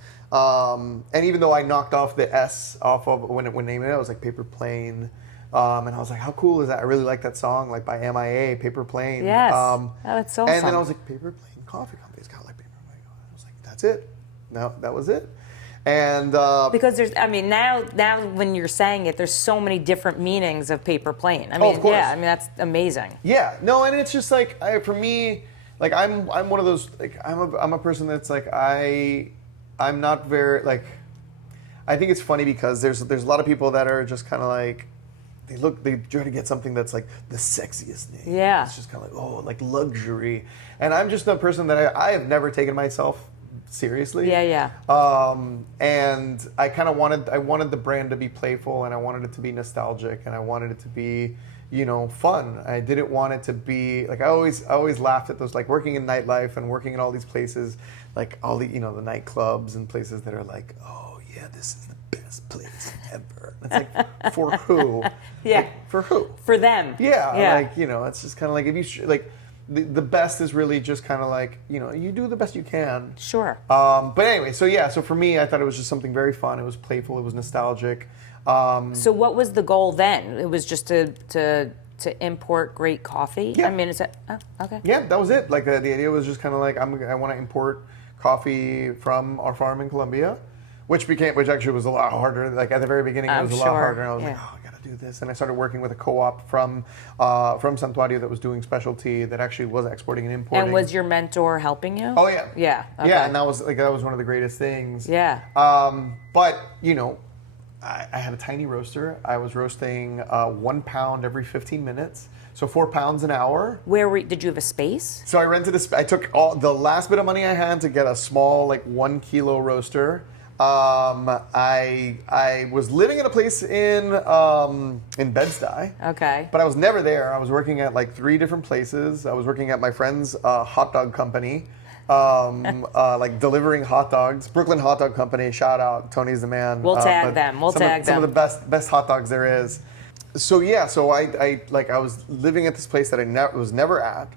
And even though I knocked off the S off of when naming it, I was like Paper Plane. And I was like, how cool is that? I really like that song, like by MIA, Paper Plane. Yes. That's so awesome. And then I was like, Paper Plane Coffee Company. It's kind of like Paper Plane. I was like, that's it. No, that was it. And because now when you're saying it, there's so many different meanings of paper plane. of course. That's amazing. Yeah, no, and it's just like for me, like I'm one of those, like I'm a person that's like I'm not very like, I think it's funny because there's a lot of people that are just kind of like they try to get something that's like the sexiest name. Yeah, it's just kind of like like luxury, and I'm just a person that I have never taken myself seriously. Yeah. And I kind of wanted the brand to be playful, and I wanted it to be nostalgic, and I wanted it to be, fun. I didn't want it to be like I always laughed at those, like working in nightlife and working in all these places, like all the the nightclubs and places that are like, oh yeah, this is the best place ever. It's like, for who? Yeah. Like, for who? For them. Yeah. Like it's just kind of like if you like. The best is really just kind of like, you do the best you can. Sure. But anyway, so for me, I thought it was just something very fun. It was playful. It was nostalgic. So what was the goal then? It was just to import great coffee? Yeah. I mean, okay. Yeah, that was it. Like the idea was just kind of like, I want to import coffee from our farm in Colombia, which actually was a lot harder. Like at the very beginning, it was a lot harder. And I was like, oh, I got to do this. And I started working with a co-op from Santuario that was doing specialty, that actually was exporting and importing. And was your mentor helping you? Oh yeah. Yeah. Okay. Yeah, and that was one of the greatest things. Yeah. But I had a tiny roaster. I was roasting 1 pound every 15 minutes. So 4 pounds an hour. Did you have a space? So I rented I took all the last bit of money I had to get a small, like 1 kilo roaster. I was living in a place in Bed-Stuy. Okay. But I was never there. I was working at like 3 different places. I was working at my friend's hot dog company, like delivering hot dogs. Brooklyn Hot Dog Company. Shout out, Tony's the man. We'll tag them. Some of the best hot dogs there is. So yeah, so I was living at this place that I was never at,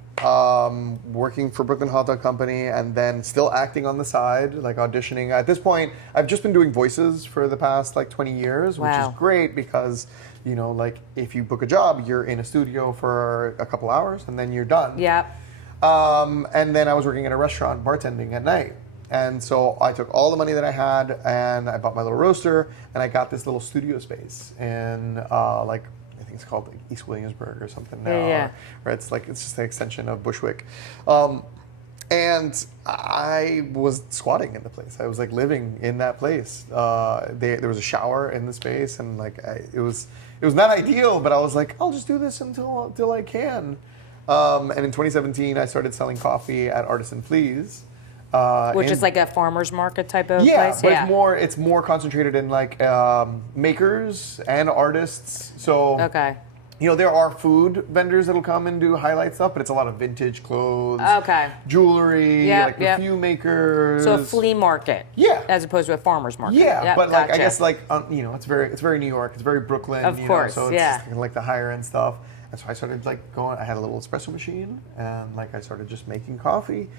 working for Brooklyn Hot Dog Company, and then still acting on the side, like auditioning. At this point, I've just been doing voices for the past like 20 years, which is great because, you know, like if you book a job, you're in a studio for a couple hours and then you're done. Yeah. And then I was working at a restaurant bartending at night. And so I took all the money that I had and I bought my little roaster and I got this little studio space in like, I think it's called like East Williamsburg or something now. Yeah. Or it's just an extension of Bushwick. And I was squatting in the place. I was like living in that place. There was a shower in the space and like it was not ideal, but I was like, I'll just do this until I can. And in 2017, I started selling coffee at Artisan Fleas. Which is like a farmer's market type of yeah, place? But it's more concentrated in like makers and artists. So, you know, there are food vendors that'll come and do highlight stuff, but it's a lot of vintage clothes, jewelry, perfume makers. So a flea market, as opposed to a farmer's market. Yeah, but like I guess like you know, it's very New York, it's very Brooklyn. Of course, so it's just like the higher end stuff. And so I started like going. I had a little espresso machine, and like I started just making coffee.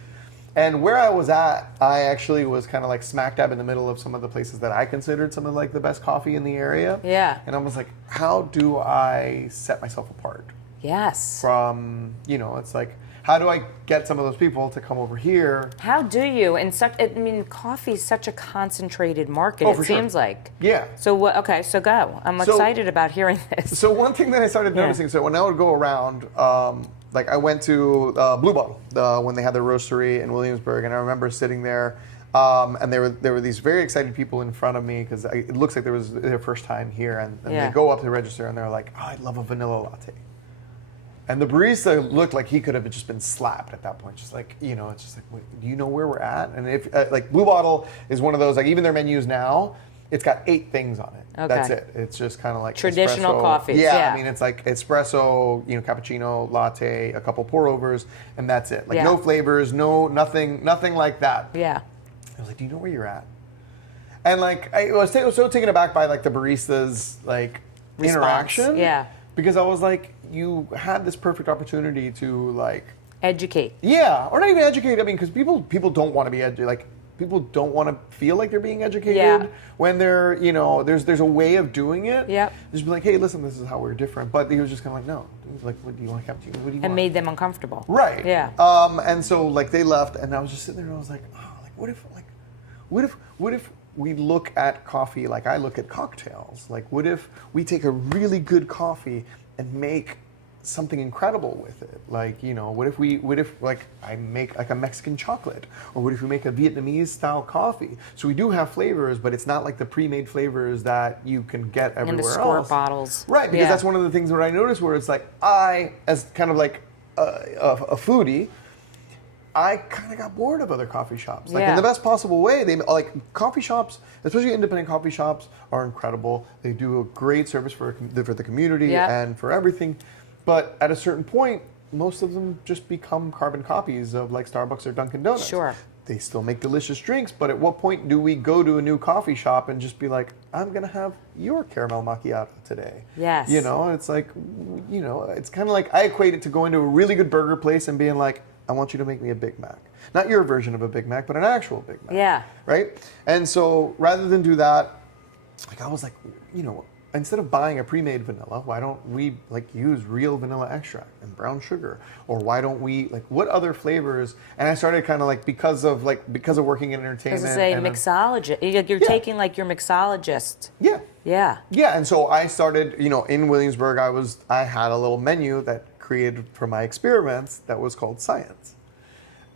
And where I was at, I actually was kind of like smack dab in the middle of some of the places that I considered some of like the best coffee in the area. Yeah. And I was like, how do I set myself apart? Yes. From, you know, it's like, how do I get some of those people to come over here? How do you? And coffee is such a concentrated market, it seems like. Yeah. So so go. I'm excited about hearing this. So one thing that I started noticing, so when I would go around, like I went to Blue Bottle when they had their roastery in Williamsburg, and I remember sitting there, and there were these very excited people in front of me because it looks like there was their first time here, and they go up to the register and they're like, "Oh, I'd love a vanilla latte," and the barista looked like he could have just been slapped at that point. Just like, you know, it's just like, wait, do you know where we're at? And if like Blue Bottle is one of those, like even their menus now, it's got 8 things on it. That's it. It's just kind of like traditional espresso. coffees. Yeah, I mean, it's like espresso, you know, cappuccino, latte, a couple pour overs, and that's it. Like no flavors, nothing like that. Yeah. I was like, do you know where you're at? And like, I was so taken aback by like the barista's like interaction. Yeah. Because I was like, you had this perfect opportunity to like educate. Yeah, or not even educate. I mean, because people don't want to be educated. Like, people don't want to feel like they're being educated when they're, you know, there's a way of doing it. Yep. Just be like, hey, listen, this is how we're different. But he was just kind of like, no. He was like, what do you want, cappuccino? What do you want? And made them uncomfortable. Right. Yeah. And so like they left, and I was just sitting there, and I was like, oh, like what if we look at coffee like I look at cocktails? Like, what if we take a really good coffee and make something incredible with it? Like, you know, what if like I make like a Mexican chocolate, or what if we make a Vietnamese style coffee? So we do have flavors, but it's not like the pre-made flavors that you can get everywhere in the else. squirt bottles. Right, because that's one of the things that I noticed where it's like I, as kind of like a foodie, I kind of got bored of other coffee shops. Like in the best possible way. They like coffee shops, especially independent coffee shops, are incredible. They do a great service for the community and for everything. But at a certain point, most of them just become carbon copies of like Starbucks or Dunkin' Donuts. Sure. They still make delicious drinks, but at what point do we go to a new coffee shop and just be like, I'm going to have your caramel macchiato today? Yes. You know, it's like, you know, it's kind of like I equate it to going to a really good burger place and being like, I want you to make me a Big Mac. Not your version of a Big Mac, but an actual Big Mac. Yeah. Right? And so rather than do that, like I was like, you know, instead of buying a pre-made vanilla, why don't we like use real vanilla extract and brown sugar? Or why don't we like what other flavors? And I started kind of like because of working in entertainment. As I say, mixologist. You're taking like your mixologist. Yeah. Yeah. Yeah, and so I started, you know, in Williamsburg. I had a little menu that created for my experiments that was called Science.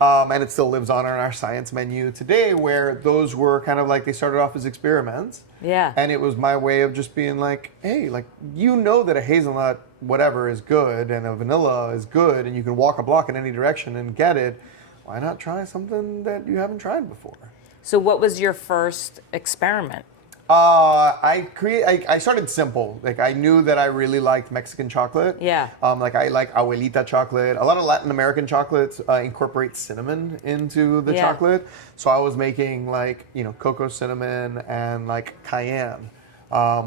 And it still lives on our science menu today, where those were kind of like, they started off as experiments. Yeah. And it was my way of just being like, hey, like, you know that a hazelnut whatever is good and a vanilla is good and you can walk a block in any direction and get it. Why not try something that you haven't tried before? So what was your first experiment? I started simple. Like, I knew that I really liked Mexican chocolate. Yeah. Like, I like abuelita chocolate. A lot of Latin American chocolates incorporate cinnamon into the chocolate. So I was making like, cocoa cinnamon and like cayenne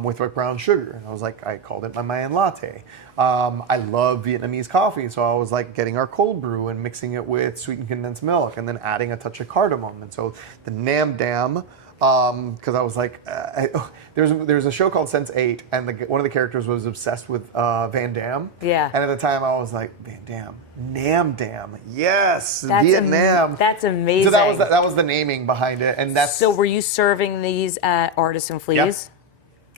with like brown sugar. And I was like, I called it my Mayan latte. I love Vietnamese coffee. So I was like getting our cold brew and mixing it with sweetened condensed milk and then adding a touch of cardamom. And so the Nam Dam, because I was like, there's a show called Sense8, and one of the characters was obsessed with Van Damme. Yeah. And at the time, I was like, Van Damme, Nam Dam, yes, Vietnam. That's amazing. So that was the naming behind it, and that's. So were you serving these at Artisan Fleas?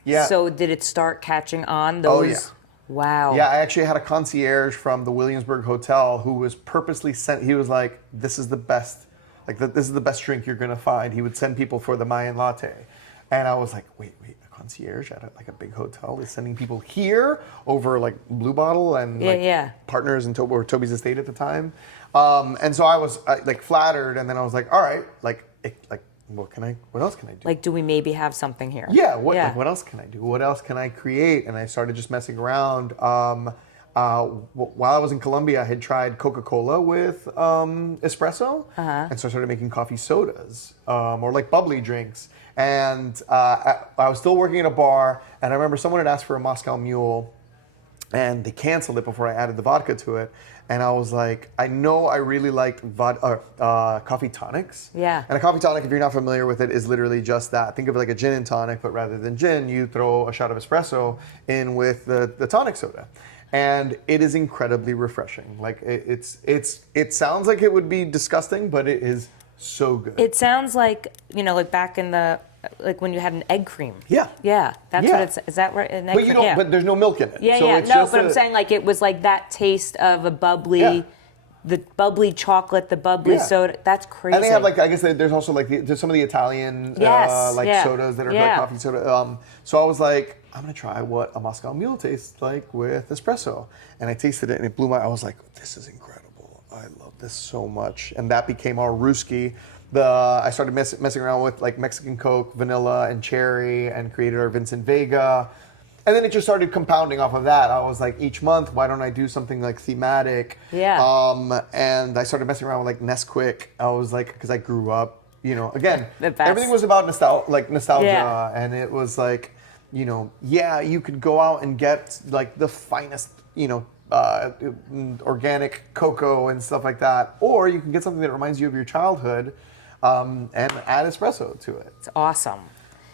Yeah. So did it start catching on? Those? Oh yeah. Wow. Yeah, I actually had a concierge from the Williamsburg Hotel who was purposely sent. He was like, "This is the best." This is the best drink you're going to find. He would send people for the Mayan latte. And I was like, wait, a concierge at a big hotel is sending people here over like Blue Bottle and partners in Toby's estate at the time. And so I was like flattered. And then I was like, all right, what else can I do? Like, do we maybe have something here? Yeah, what else can I do? What else can I create? And I started just messing around. While I was in Colombia, I had tried Coca-Cola with espresso, and so I started making coffee sodas or like bubbly drinks. And I was still working at a bar, and I remember someone had asked for a Moscow Mule, and they canceled it before I added the vodka to it. And I was like, I know I really liked coffee tonics. Yeah. And a coffee tonic, if you're not familiar with it, is literally just that. Think of it like a gin and tonic, but rather than gin, you throw a shot of espresso in with the tonic soda. And it is incredibly refreshing. Like it sounds like it would be disgusting, but it is so good. It sounds like, like back in like when you had an egg cream. Yeah. Yeah. That's what it's, is that right? An egg But cream? but there's no milk in it. Yeah, so yeah. it's No, just but I'm saying like it was like that taste of a bubbly, the bubbly chocolate, the bubbly soda. That's crazy. And they have like, I guess there's also like there's some of the Italian sodas that are like coffee soda. So I was like, I'm gonna try what a Moscow Mule tastes like with espresso. And I tasted it and it blew I was like, this is incredible. I love this so much. And that became our Ruski. I started messing around with like Mexican Coke, vanilla, and cherry, and created our Vincent Vega. And then it just started compounding off of that. I was like, each month, why don't I do something like thematic? Yeah. And I started messing around with like Nesquik. I was like, because I grew up, again, The best. everything was about nostalgia, and it was like, you could go out and get like the finest, organic cocoa and stuff like that, or you can get something that reminds you of your childhood, and add espresso to it. It's awesome.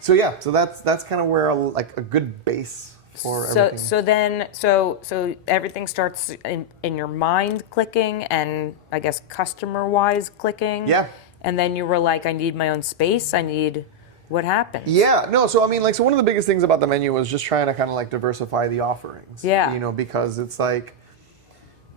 So that's kind of where a good base for everything. So everything starts in your mind clicking, and I guess customer wise clicking. Yeah. And then you were like, I need my own space. What happened? Yeah, no, so I mean, so one of the biggest things about the menu was just trying to kind of diversify the offerings. Yeah. Because it's like,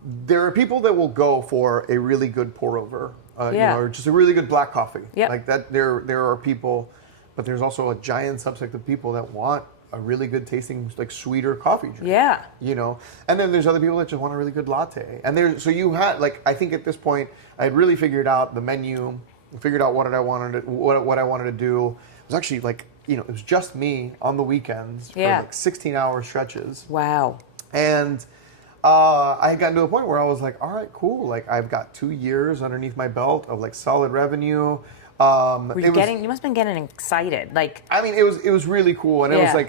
there are people that will go for a really good pour over, or just a really good black coffee. Yeah. Like that, there are people, but there's also a giant subset of people that want a really good tasting, sweeter coffee drink. Yeah. And then there's other people that just want a really good latte. And so you had, I think at this point, I had really figured out the menu, figured out what I wanted to do. It was actually it was just me on the weekends for 16-hour stretches. Wow. And I had gotten to a point where I was like, all right, cool. I've got 2 years underneath my belt of solid revenue. You must have been getting excited. I mean, it was really cool. And it was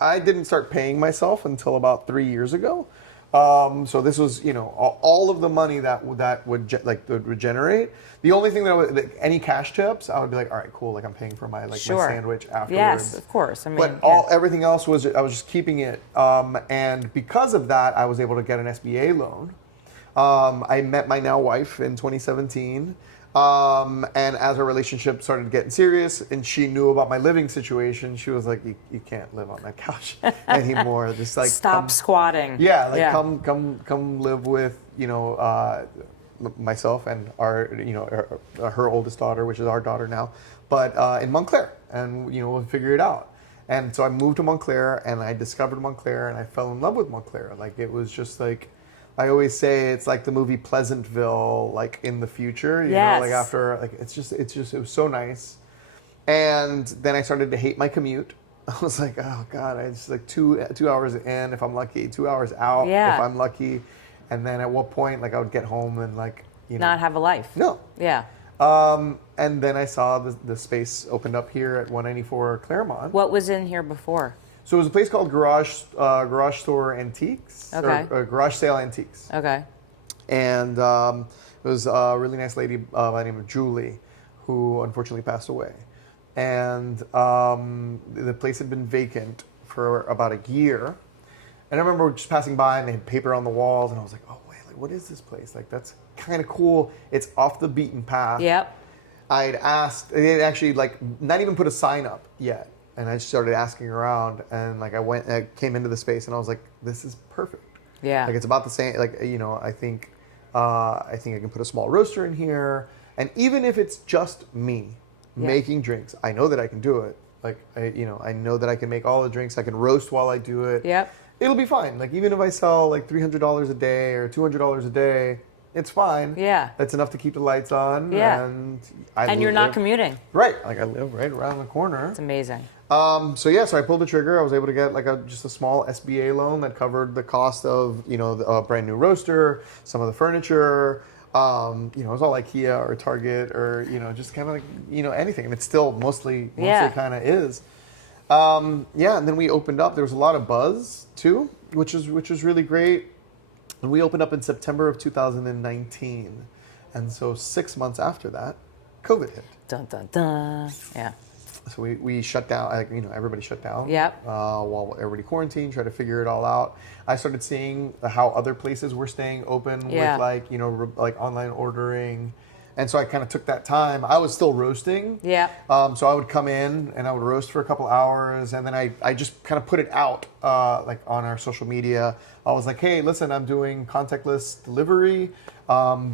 I didn't start paying myself until about 3 years ago. So this was, all of the money that would generate. The only thing that any cash tips, I would be like, all right, cool. I'm paying for my my sandwich afterwards. Yes, of course. I mean, but everything else was I was just keeping it. And because of that, I was able to get an SBA loan. I met my now wife in 2017. And as our relationship started getting serious and she knew about my living situation, she was like, you can't live on that couch anymore. Just stop squatting. Yeah, come live with, myself and her oldest daughter, which is our daughter now, but in Montclair, and we'll figure it out. And so I moved to Montclair, and I discovered Montclair, and I fell in love with Montclair. Like, it was just like, I always say it's like the movie Pleasantville, like in the future, you know, like after, like, it was so nice. And then I started to hate my commute. I was like, oh God, it's like 2 hours in if I'm lucky, 2 hours out if I'm lucky. And then at what point, like, I would get home and, like, not have a life. No. Yeah. And then I saw the space opened up here at 194 Claremont. What was in here before? So it was a place called Garage Store Antiques, okay. or Garage Sale Antiques. Okay. And it was a really nice lady by the name of Julie, who unfortunately passed away. And the place had been vacant for about a year. And I remember just passing by, and they had paper on the walls, and I was like, oh wait, like, what is this place? Like, that's kind of cool. It's off the beaten path. Yep. I'd asked, they had actually, like, not even put a sign up yet. And I just started asking around, and, like, I came into the space, and I was like, this is perfect. Yeah. Like, it's about the same, like, I think I can put a small roaster in here. And even if it's just me making drinks, I know that I can do it. Like, I know that I can make all the drinks. I can roast while I do it. Yep. It'll be fine. Like, even if I sell, like, $300 a day or $200 a day, it's fine. Yeah. That's enough to keep the lights on. Yeah. And you're not commuting. Right. Like, I live right around the corner. It's amazing. So I pulled the trigger. I was able to get, like, just a small SBA loan that covered the cost of, a brand new roaster, some of the furniture. It was all IKEA or Target or, just kind of like, anything. And it still mostly kind of is. And then we opened up. There was a lot of buzz too, which was really great. And we opened up in September of 2019. And so 6 months after that, COVID hit. Dun, dun, dun. Yeah. So we shut down, everybody shut down. Yep. While everybody quarantined, tried to figure it all out. I started seeing how other places were staying open with, like, like online ordering. And so I kind of took that time. I was still roasting. Yeah. So I would come in and I would roast for a couple hours, and then I just kind of put it out like on our social media. I was like, hey, listen, I'm doing contactless delivery,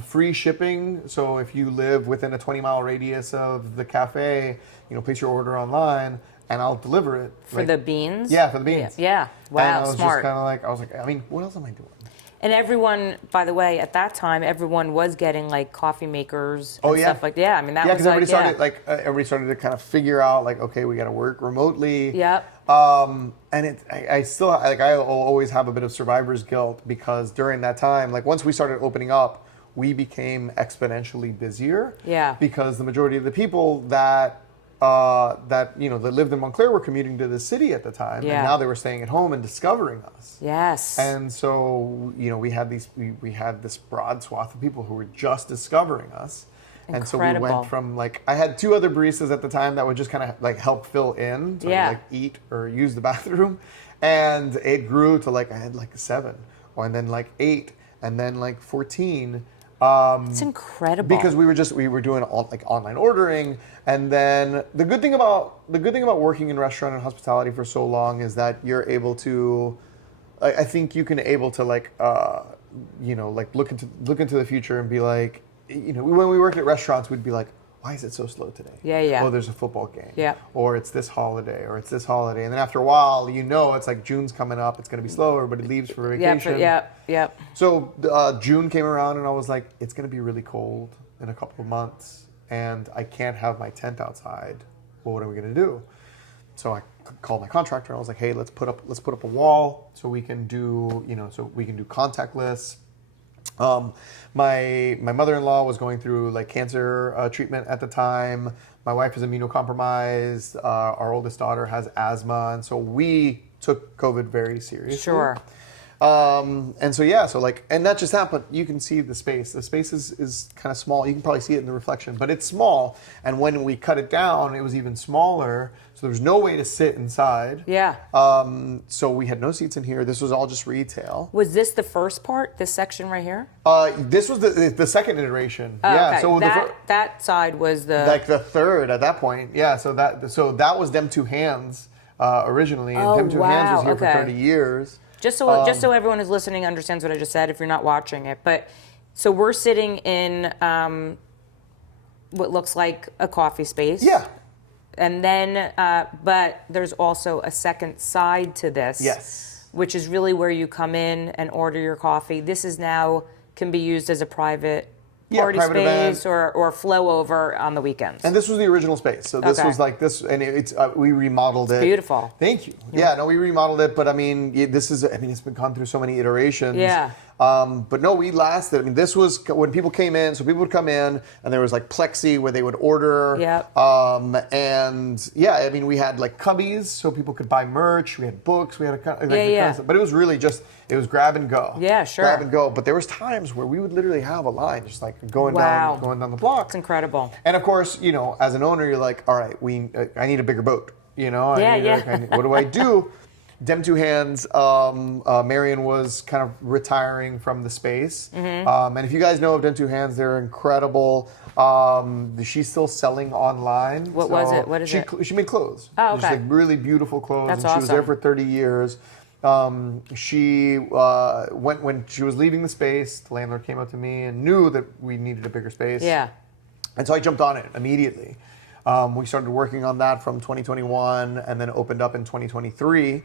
free shipping. So if you live within a 20-mile radius of the cafe, place your order online and I'll deliver it. For the beans? Yeah, for the beans. Yeah. Wow, and I was smart. just kind of like, what else am I doing? And everyone, by the way, at that time, everyone was getting, like, coffee makers and Oh, yeah. stuff like that. Yeah, I mean, that was because everybody started to kind of figure out, like, okay, we got to work remotely. Yep. And I still, like, I always have a bit of survivor's guilt because during that time, like, once we started opening up, we became exponentially busier. Yeah. Because the majority of the people that lived in Montclair were commuting to the city at the time, Yeah. and now they were staying at home and discovering us. Yes. And so, we had this broad swath of people who were just discovering us. Incredible. And so we went from, like, I had 2 other baristas at the time that would just kind of, like, help fill in, so like eat or use the bathroom, and it grew to, like, I had like 7, and then like 8, and then like 14. It's incredible. Because we were doing like online ordering, and then the good thing about working in restaurant and hospitality for so long is that you're able to, I think you can able to, like, like look into the future and be like, when we worked at restaurants, we'd be like, why is it so slow today? Yeah. Oh, there's a football game. Yeah. Or it's this holiday, and then after a while, it's like June's coming up, it's going to be slow, everybody leaves for vacation. Yeah. So June came around, and I was like, it's going to be really cold in a couple of months, and I can't have my tent outside. Well, what are we going to do? So I called my contractor, and I was like, hey, let's put up a wall so we can do contactless. My mother-in-law was going through, like, cancer treatment at the time. My wife is immunocompromised. Our oldest daughter has asthma, and so we took COVID very seriously. Sure. And so and not just that, but you can see the space. The space is kind of small. You can probably see it in the reflection, but it's small. And when we cut it down, it was even smaller. So there was no way to sit inside. Yeah. So we had no seats in here. This was all just retail. Was this the first part, this section right here? This was the second iteration. Oh, yeah. okay. So that side was the, like, the third at that point. Yeah. So that was Them Two Hands originally, and Them Two Hands was here for 30 years. Just so everyone who's listening understands what I just said, if you're not watching it. But So we're sitting in what looks like a coffee space. Yeah. And then, but there's also a second side to this. Yes. Which is really where you come in and order your coffee. This is now can be used as a private party space or flow over on the weekends. And this was the original space. So this was like this, and it's we remodeled it. Beautiful. Thank you. Yeah, no, we remodeled it, but I mean, it's been gone through so many iterations. Yeah. But no, we lasted. I mean, this was when people came in. So people would come in, and there was like plexi where they would order. Yep. And yeah, I mean, we had like cubbies so people could buy merch. We had books. We had but it was really just it was grab and go. Yeah, sure. Grab and go. But there was times where we would literally have a line just like going down the block. It's incredible. And of course, you know, as an owner, you're like, all right, I need a bigger boat. You know, what do I do? Dem Two Hands, Marion was kind of retiring from the space. And if you guys know of Dem Two Hands, they're incredible. She's still selling online. What was it? What is it? She made clothes. Oh, okay. Just like really beautiful clothes. That's and she was there awesome. for 30 years. She when she was leaving the space, the landlord came up to me and knew that we needed a bigger space. Yeah. And so I jumped on it immediately. We started working on that from 2021 and then opened up in 2023.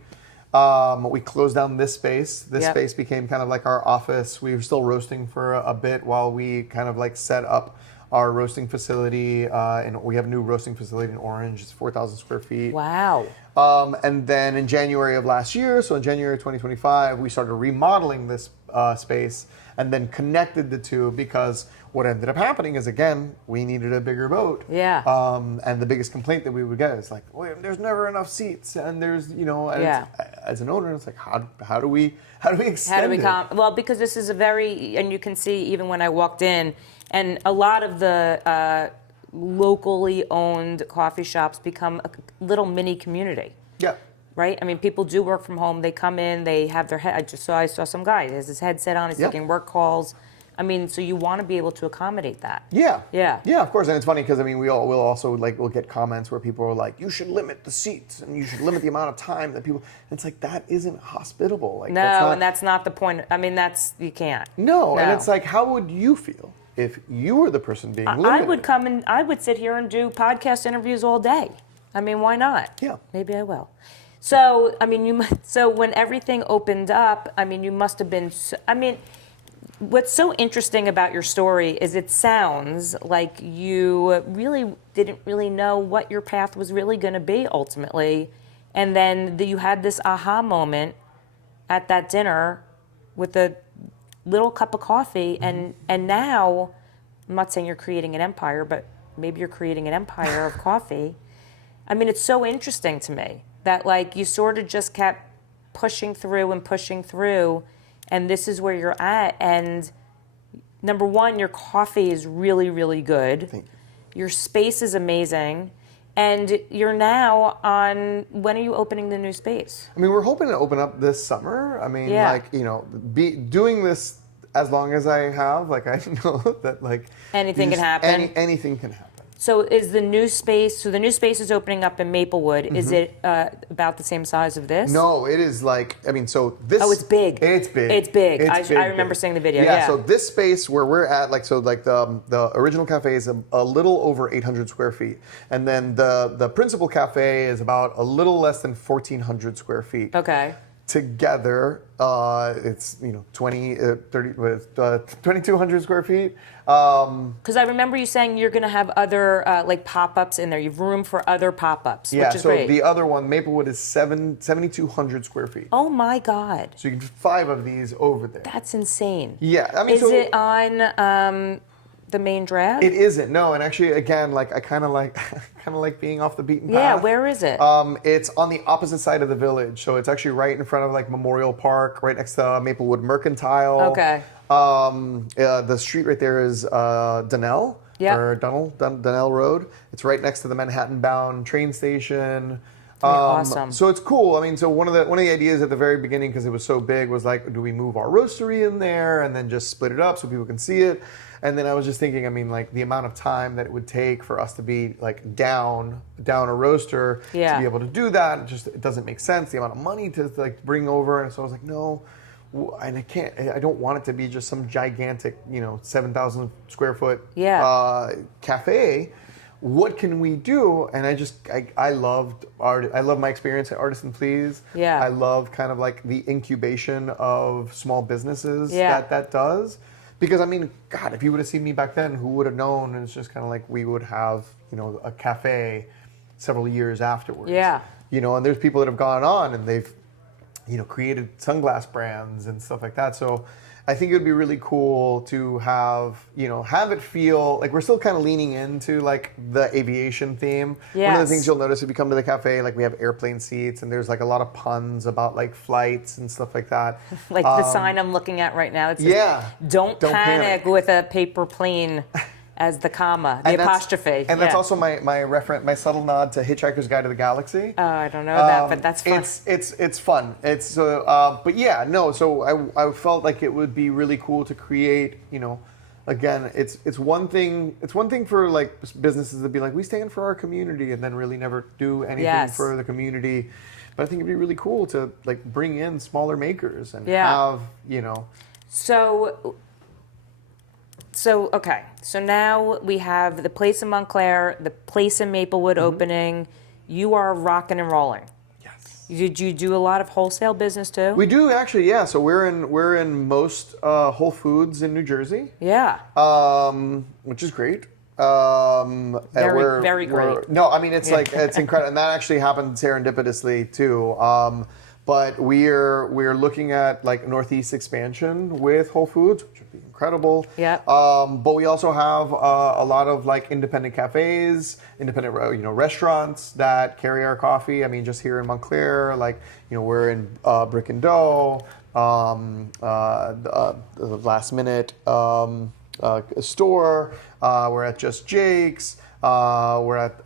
We closed down this space. This space became kind of like our office. We were still roasting for a bit while we kind of like set up our roasting facility. And we have a new roasting facility in Orange. It's 4,000 square feet. Wow. And then in January of last year, so in January 2025, we started remodeling this space and then connected the two because what ended up happening is, again, we needed a bigger boat. Yeah. And the biggest complaint that we would get is like, well, there's never enough seats, and there's, you know, and as an owner, it's like, how do we extend it? Well, because this is a very, and you can see even when I walked in, and a lot of the locally owned coffee shops become a little mini community. Yeah. Right? I mean, people do work from home. They come in, they have their head. I saw some guy, he has his headset on, he's taking work calls. I mean, so you want to be able to accommodate that. Yeah. Yeah. Yeah, of course. And it's funny because, I mean, we'll also, like, we'll get comments where people are like, you should limit the seats and you should limit the amount of time that people, and it's like, that isn't hospitable. Like, that's not the point. I mean, you can't. No, and it's like, how would you feel if you were the person being limited? I would come and I would sit here and do podcast interviews all day. I mean, why not? Yeah. Maybe I will. So, I mean, so when everything opened up, I mean, you must have been, what's so interesting about your story is it sounds like you really didn't really know what your path was really going to be ultimately. And then you had this aha moment at that dinner with a little cup of coffee. And now, I'm not saying you're creating an empire, but maybe you're creating an empire of coffee. I mean, it's so interesting to me that like you sort of just kept pushing through, and this is where you're at. And number one, your coffee is really, really good. Thank you. Your space is amazing. And you're now on, when are you opening the new space? I mean, we're hoping to open up this summer. I mean, like, you know, doing this as long as I have, like, I know that, like... Anything can happen. Anything can happen. So is the new space, the new space is opening up in Maplewood. Mm-hmm. Is it about the same size of this? No, it is like, I mean, so this... Oh, it's big. It's big. It's big. It's I remember seeing the video, yeah. So this space where we're at, like, so like the original cafe is a little over 800 square feet. And then the principal cafe is about a little less than 1,400 square feet. Okay. Together, it's, you know, 2,200 square feet. Because I remember you saying you're going to have other like pop-ups in there. You've room for other pop-ups, which is great. The other one, Maplewood, is 7,200 square feet. Oh my God! So you can do 5 of these over there. That's insane. Yeah, I mean, is it on the main drag? It isn't. No, and actually, again, like I kind of like being off the beaten path. Yeah, where is it? It's on the opposite side of the village, so it's actually right in front of like Memorial Park, right next to Maplewood Mercantile. Okay. The street right there is Donnell. Yep. Or Donnell Road. It's right next to the Manhattan-bound train station. Awesome. So it's cool. I mean, so one of the ideas at the very beginning, because it was so big, was like, do we move our roastery in there and then just split it up so people can see it? And then I was just thinking, I mean, like the amount of time that it would take for us to be like down a roaster to be able to do that, it doesn't make sense. The amount of money to like bring over, and so I was like, no, and I don't want it to be just some gigantic, 7,000 square foot cafe. What can we do? And I loved art. I love my experience at Artisan Please. Yeah. I love kind of like the incubation of small businesses that does. Because I mean, God, if you would have seen me back then, who would have known? And it's just kind of like we would have, a cafe several years afterwards. Yeah. And there's people that have gone on and they've, created sunglass brands and stuff like that. So I think it would be really cool to have it feel like we're still kind of leaning into like the aviation theme. Yes. One of the things you'll notice if you come to the cafe, like we have airplane seats and there's like a lot of puns about like flights and stuff like that. Like the sign I'm looking at right now. It says, don't panic with a paper plane as the comma, the apostrophe. And that's also my reference, my subtle nod to Hitchhiker's Guide to the Galaxy. Oh, I don't know that, but that's fun. It's fun. But yeah, no. So I felt like it would be really cool to create. Again, it's one thing. It's one thing for like businesses to be like, we stand for our community, and then really never do anything for the community. But I think it'd be really cool to like bring in smaller makers and have Okay, so now we have the place in Montclair, the place in Maplewood opening. You are rocking and rolling. Yes. Did you do a lot of wholesale business too? We do actually, yeah. So we're in most Whole Foods in New Jersey. Yeah. Which is great. Very great. No, I mean it's like it's incredible, and that actually happened serendipitously too. But we're looking at like Northeast expansion with Whole Foods, which would be incredible. Yeah. But we also have a lot of like independent cafes, independent restaurants that carry our coffee. I mean, just here in Montclair, like we're in Brick and Dough, the Last Minute store. We're at Just Jake's. We're at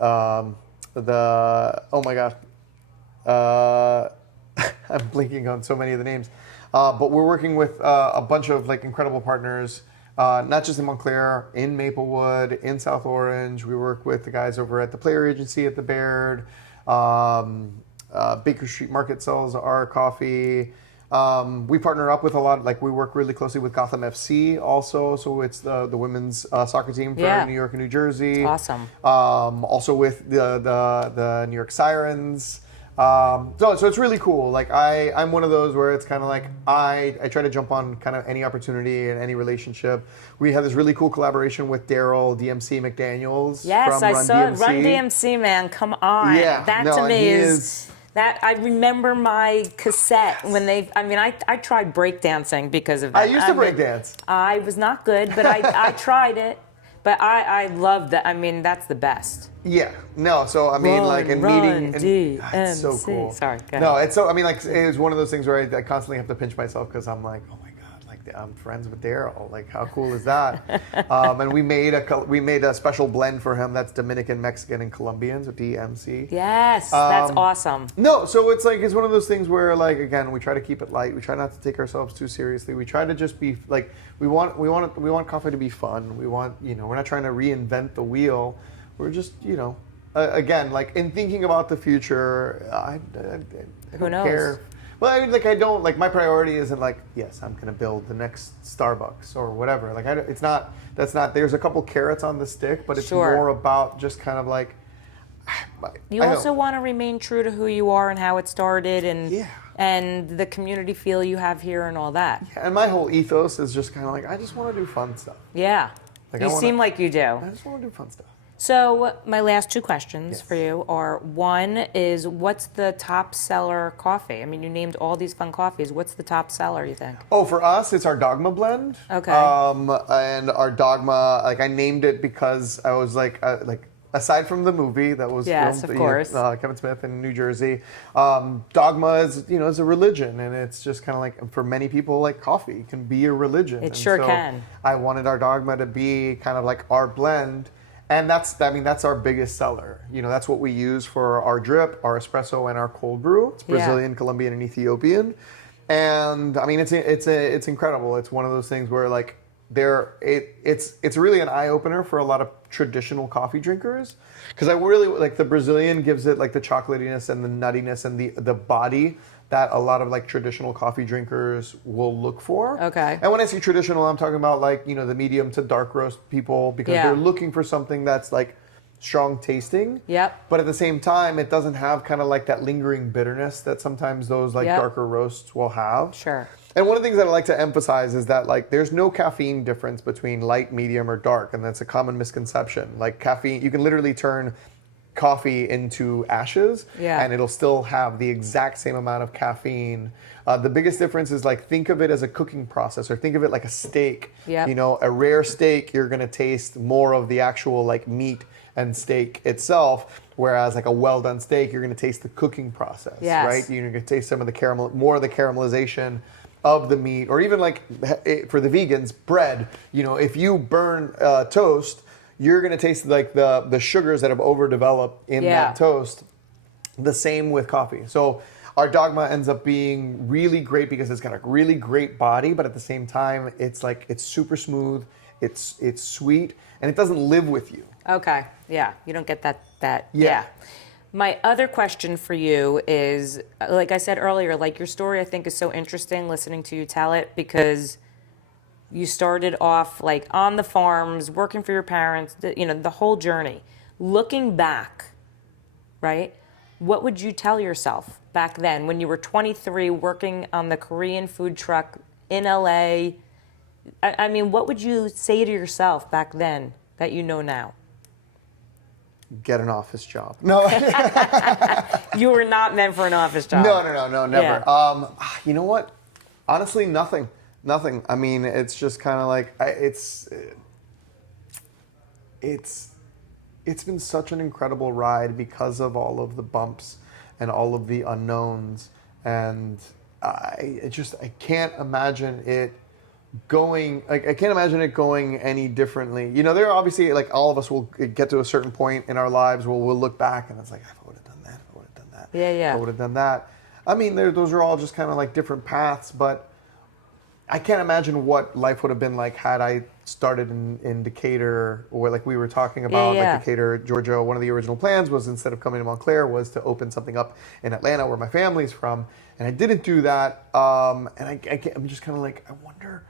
I'm blinking on so many of the names. But we're working with a bunch of like incredible partners, not just in Montclair, in Maplewood, in South Orange. We work with the guys over at the Player Agency at the Baird. Baker Street Market sells our coffee. We partner up with a lot, like we work really closely with Gotham FC also. So it's the women's soccer team for New York and New Jersey. Awesome. Also with the New York Sirens. So it's really cool. Like I'm one of those where it's kind of like I try to jump on kind of any opportunity and any relationship. We have this really cool collaboration with Daryl DMC McDaniels. Yes, from I Run saw DMC. Run DMC, man. Come on. Yeah, that to me is that I remember my cassette when they. I mean, I tried breakdancing because of that. I used to breakdance. I was not good, but I tried it. But I love that. I mean, that's the best. Yeah. No. So I mean, meeting. It's so cool. Sorry. Go ahead. No. It's so. I mean, like it was one of those things where I constantly have to pinch myself because I'm like, oh my god, like I'm friends with Daryl. Like how cool is that? And we made a special blend for him that's Dominican, Mexican, and Colombian, so DMC. Yes, that's awesome. No. So it's one of those things where like again we try to keep it light. We try not to take ourselves too seriously. We try to just be like we want coffee to be fun. We want we're not trying to reinvent the wheel. We're just, again, like in thinking about the future, I Who knows? care. Well, I mean, like I don't like my priority isn't like yes, I'm gonna build the next Starbucks or whatever. Like it's not. That's not. There's a couple carrots on the stick, but it's more about just kind of like. You also want to remain true to who you are and how it started, and the community feel you have here and all that. Yeah, and my whole ethos is just kind of like I just want to do fun stuff. Yeah, you seem like you do. I just want to do fun stuff. So my last two questions for you are, one is, what's the top seller coffee? I mean, you named all these fun coffees. What's the top seller, you think? Oh, for us, it's our Dogma blend. Okay. And our Dogma, like I named it because I was like aside from the movie that was filmed, of course. Kevin Smith in New Jersey, Dogma is a religion, and it's just kind of like for many people, like coffee can be a religion. It sure can. I wanted our Dogma to be kind of like our blend. And that's our biggest seller. That's what we use for our drip, our espresso, and our cold brew. It's Brazilian, Colombian, and Ethiopian. And I mean, it's incredible. It's one of those things where like it's really an eye opener for a lot of traditional coffee drinkers, because I really like the Brazilian gives it like the chocolatiness and the nuttiness and the body that a lot of like traditional coffee drinkers will look for. Okay. And when I say traditional, I'm talking about like, you know, the medium to dark roast people, because they're looking for something that's like strong tasting. Yep. But at the same time, it doesn't have kind of like that lingering bitterness that sometimes those like darker roasts will have. Sure. And one of the things that I like to emphasize is that like there's no caffeine difference between light, medium, or dark, and that's a common misconception. Like caffeine, you can literally turn coffee into ashes, and it'll still have the exact same amount of caffeine. The biggest difference is like think of it as a cooking process, or think of it like a steak. Yep. You know, a rare steak, you're gonna taste more of the actual like meat and steak itself, whereas like a well done steak, you're gonna taste the cooking process, right? You're gonna taste some of the caramel, more of the caramelization of the meat, or even like for the vegans, bread. You know, if you burn toast, you're gonna taste like the sugars that have overdeveloped in that toast. The same with coffee. So our dogma ends up being really great because it's got a really great body, but at the same time, it's like it's super smooth, it's sweet, and it doesn't live with you. Okay. Yeah. You don't get that. Yeah. My other question for you is, like I said earlier, like your story I think is so interesting listening to you tell it, because you started off like on the farms, working for your parents, you know, the whole journey. Looking back, right? What would you tell yourself back then when you were 23 working on the Korean food truck in LA? I mean, what would you say to yourself back then that you know now? Get an office job. No. You were not meant for an office job. No, never. Yeah. You know what? Honestly, nothing. I mean, it's just kind of like it's been such an incredible ride because of all of the bumps and all of the unknowns, and I can't imagine it going any differently. You know, there are obviously like all of us will get to a certain point in our lives where we'll look back and it's like, if I would have done that, if I would have done that, if I would have done that. I mean, those are all just kind of like different paths, but I can't imagine what life would have been like had I started in Decatur, or like we were talking about, like Decatur, Georgia. One of the original plans was, instead of coming to Montclair, was to open something up in Atlanta, where my family's from, and I didn't do that. And I'm just kind of like, I wonder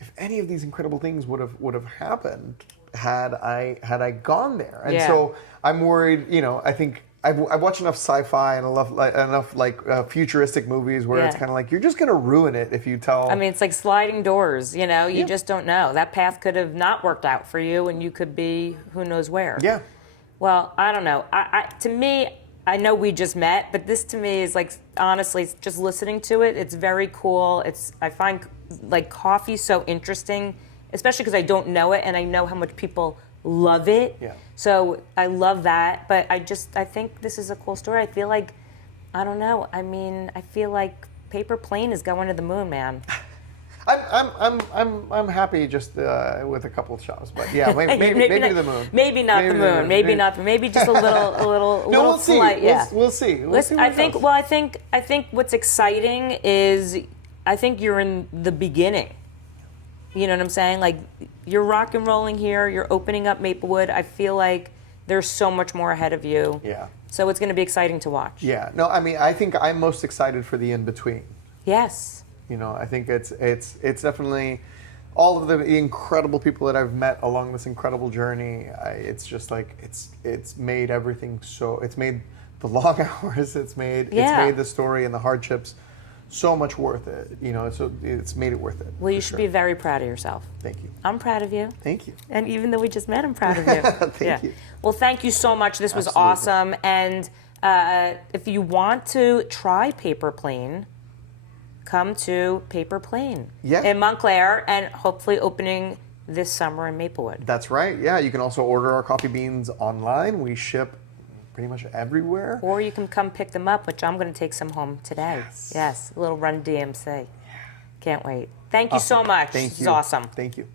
if any of these incredible things would have happened had I gone there. And so I'm worried. You know, I think I've watched enough sci-fi and enough futuristic movies where it's kind of like you're just gonna ruin it if you tell. I mean, it's like sliding doors. You know, you just don't know. That path could have not worked out for you, and you could be who knows where. Yeah. Well, I don't know. To me, I know we just met, but this to me is like, honestly, just listening to it, it's very cool. I find like coffee so interesting, especially because I don't know it and I know how much people love it. Yeah. So I love that, but I think this is a cool story. I feel like, I don't know. I mean, I feel like Paper Plane is going to the moon, man. I'm happy just with a couple of shows, but yeah, maybe to the moon. Maybe not the moon. Maybe not. Maybe just a little. No, we'll see. Flight, yeah. We'll see. We'll see. I think what's exciting is I think you're in the beginning. You know what I'm saying? Like, you're rock and rolling here. You're opening up Maplewood. I feel like there's so much more ahead of you. Yeah. So it's going to be exciting to watch. Yeah. No, I mean, I think I'm most excited for the in between. Yes. You know, I think it's definitely all of the incredible people that I've met along this incredible journey. It's just like it's made everything so. It's made the long hours. It's made the story and the hardships so much worth it. You know, so it's made it worth it. Well, you should be very proud of yourself. Thank you. I'm proud of you. Thank you. And even though we just met, I'm proud of you. Thank you. Well, thank you so much. This was awesome. And if you want to try Paper Plane, come to Paper Plane in Montclair, and hopefully opening this summer in Maplewood. That's right. Yeah, you can also order our coffee beans online. We ship pretty much everywhere. Or you can come pick them up, which I'm going to take some home today. Yes, a little Run DMC. Yeah. Can't wait. Thank you so much. Thank you. This is awesome. Thank you.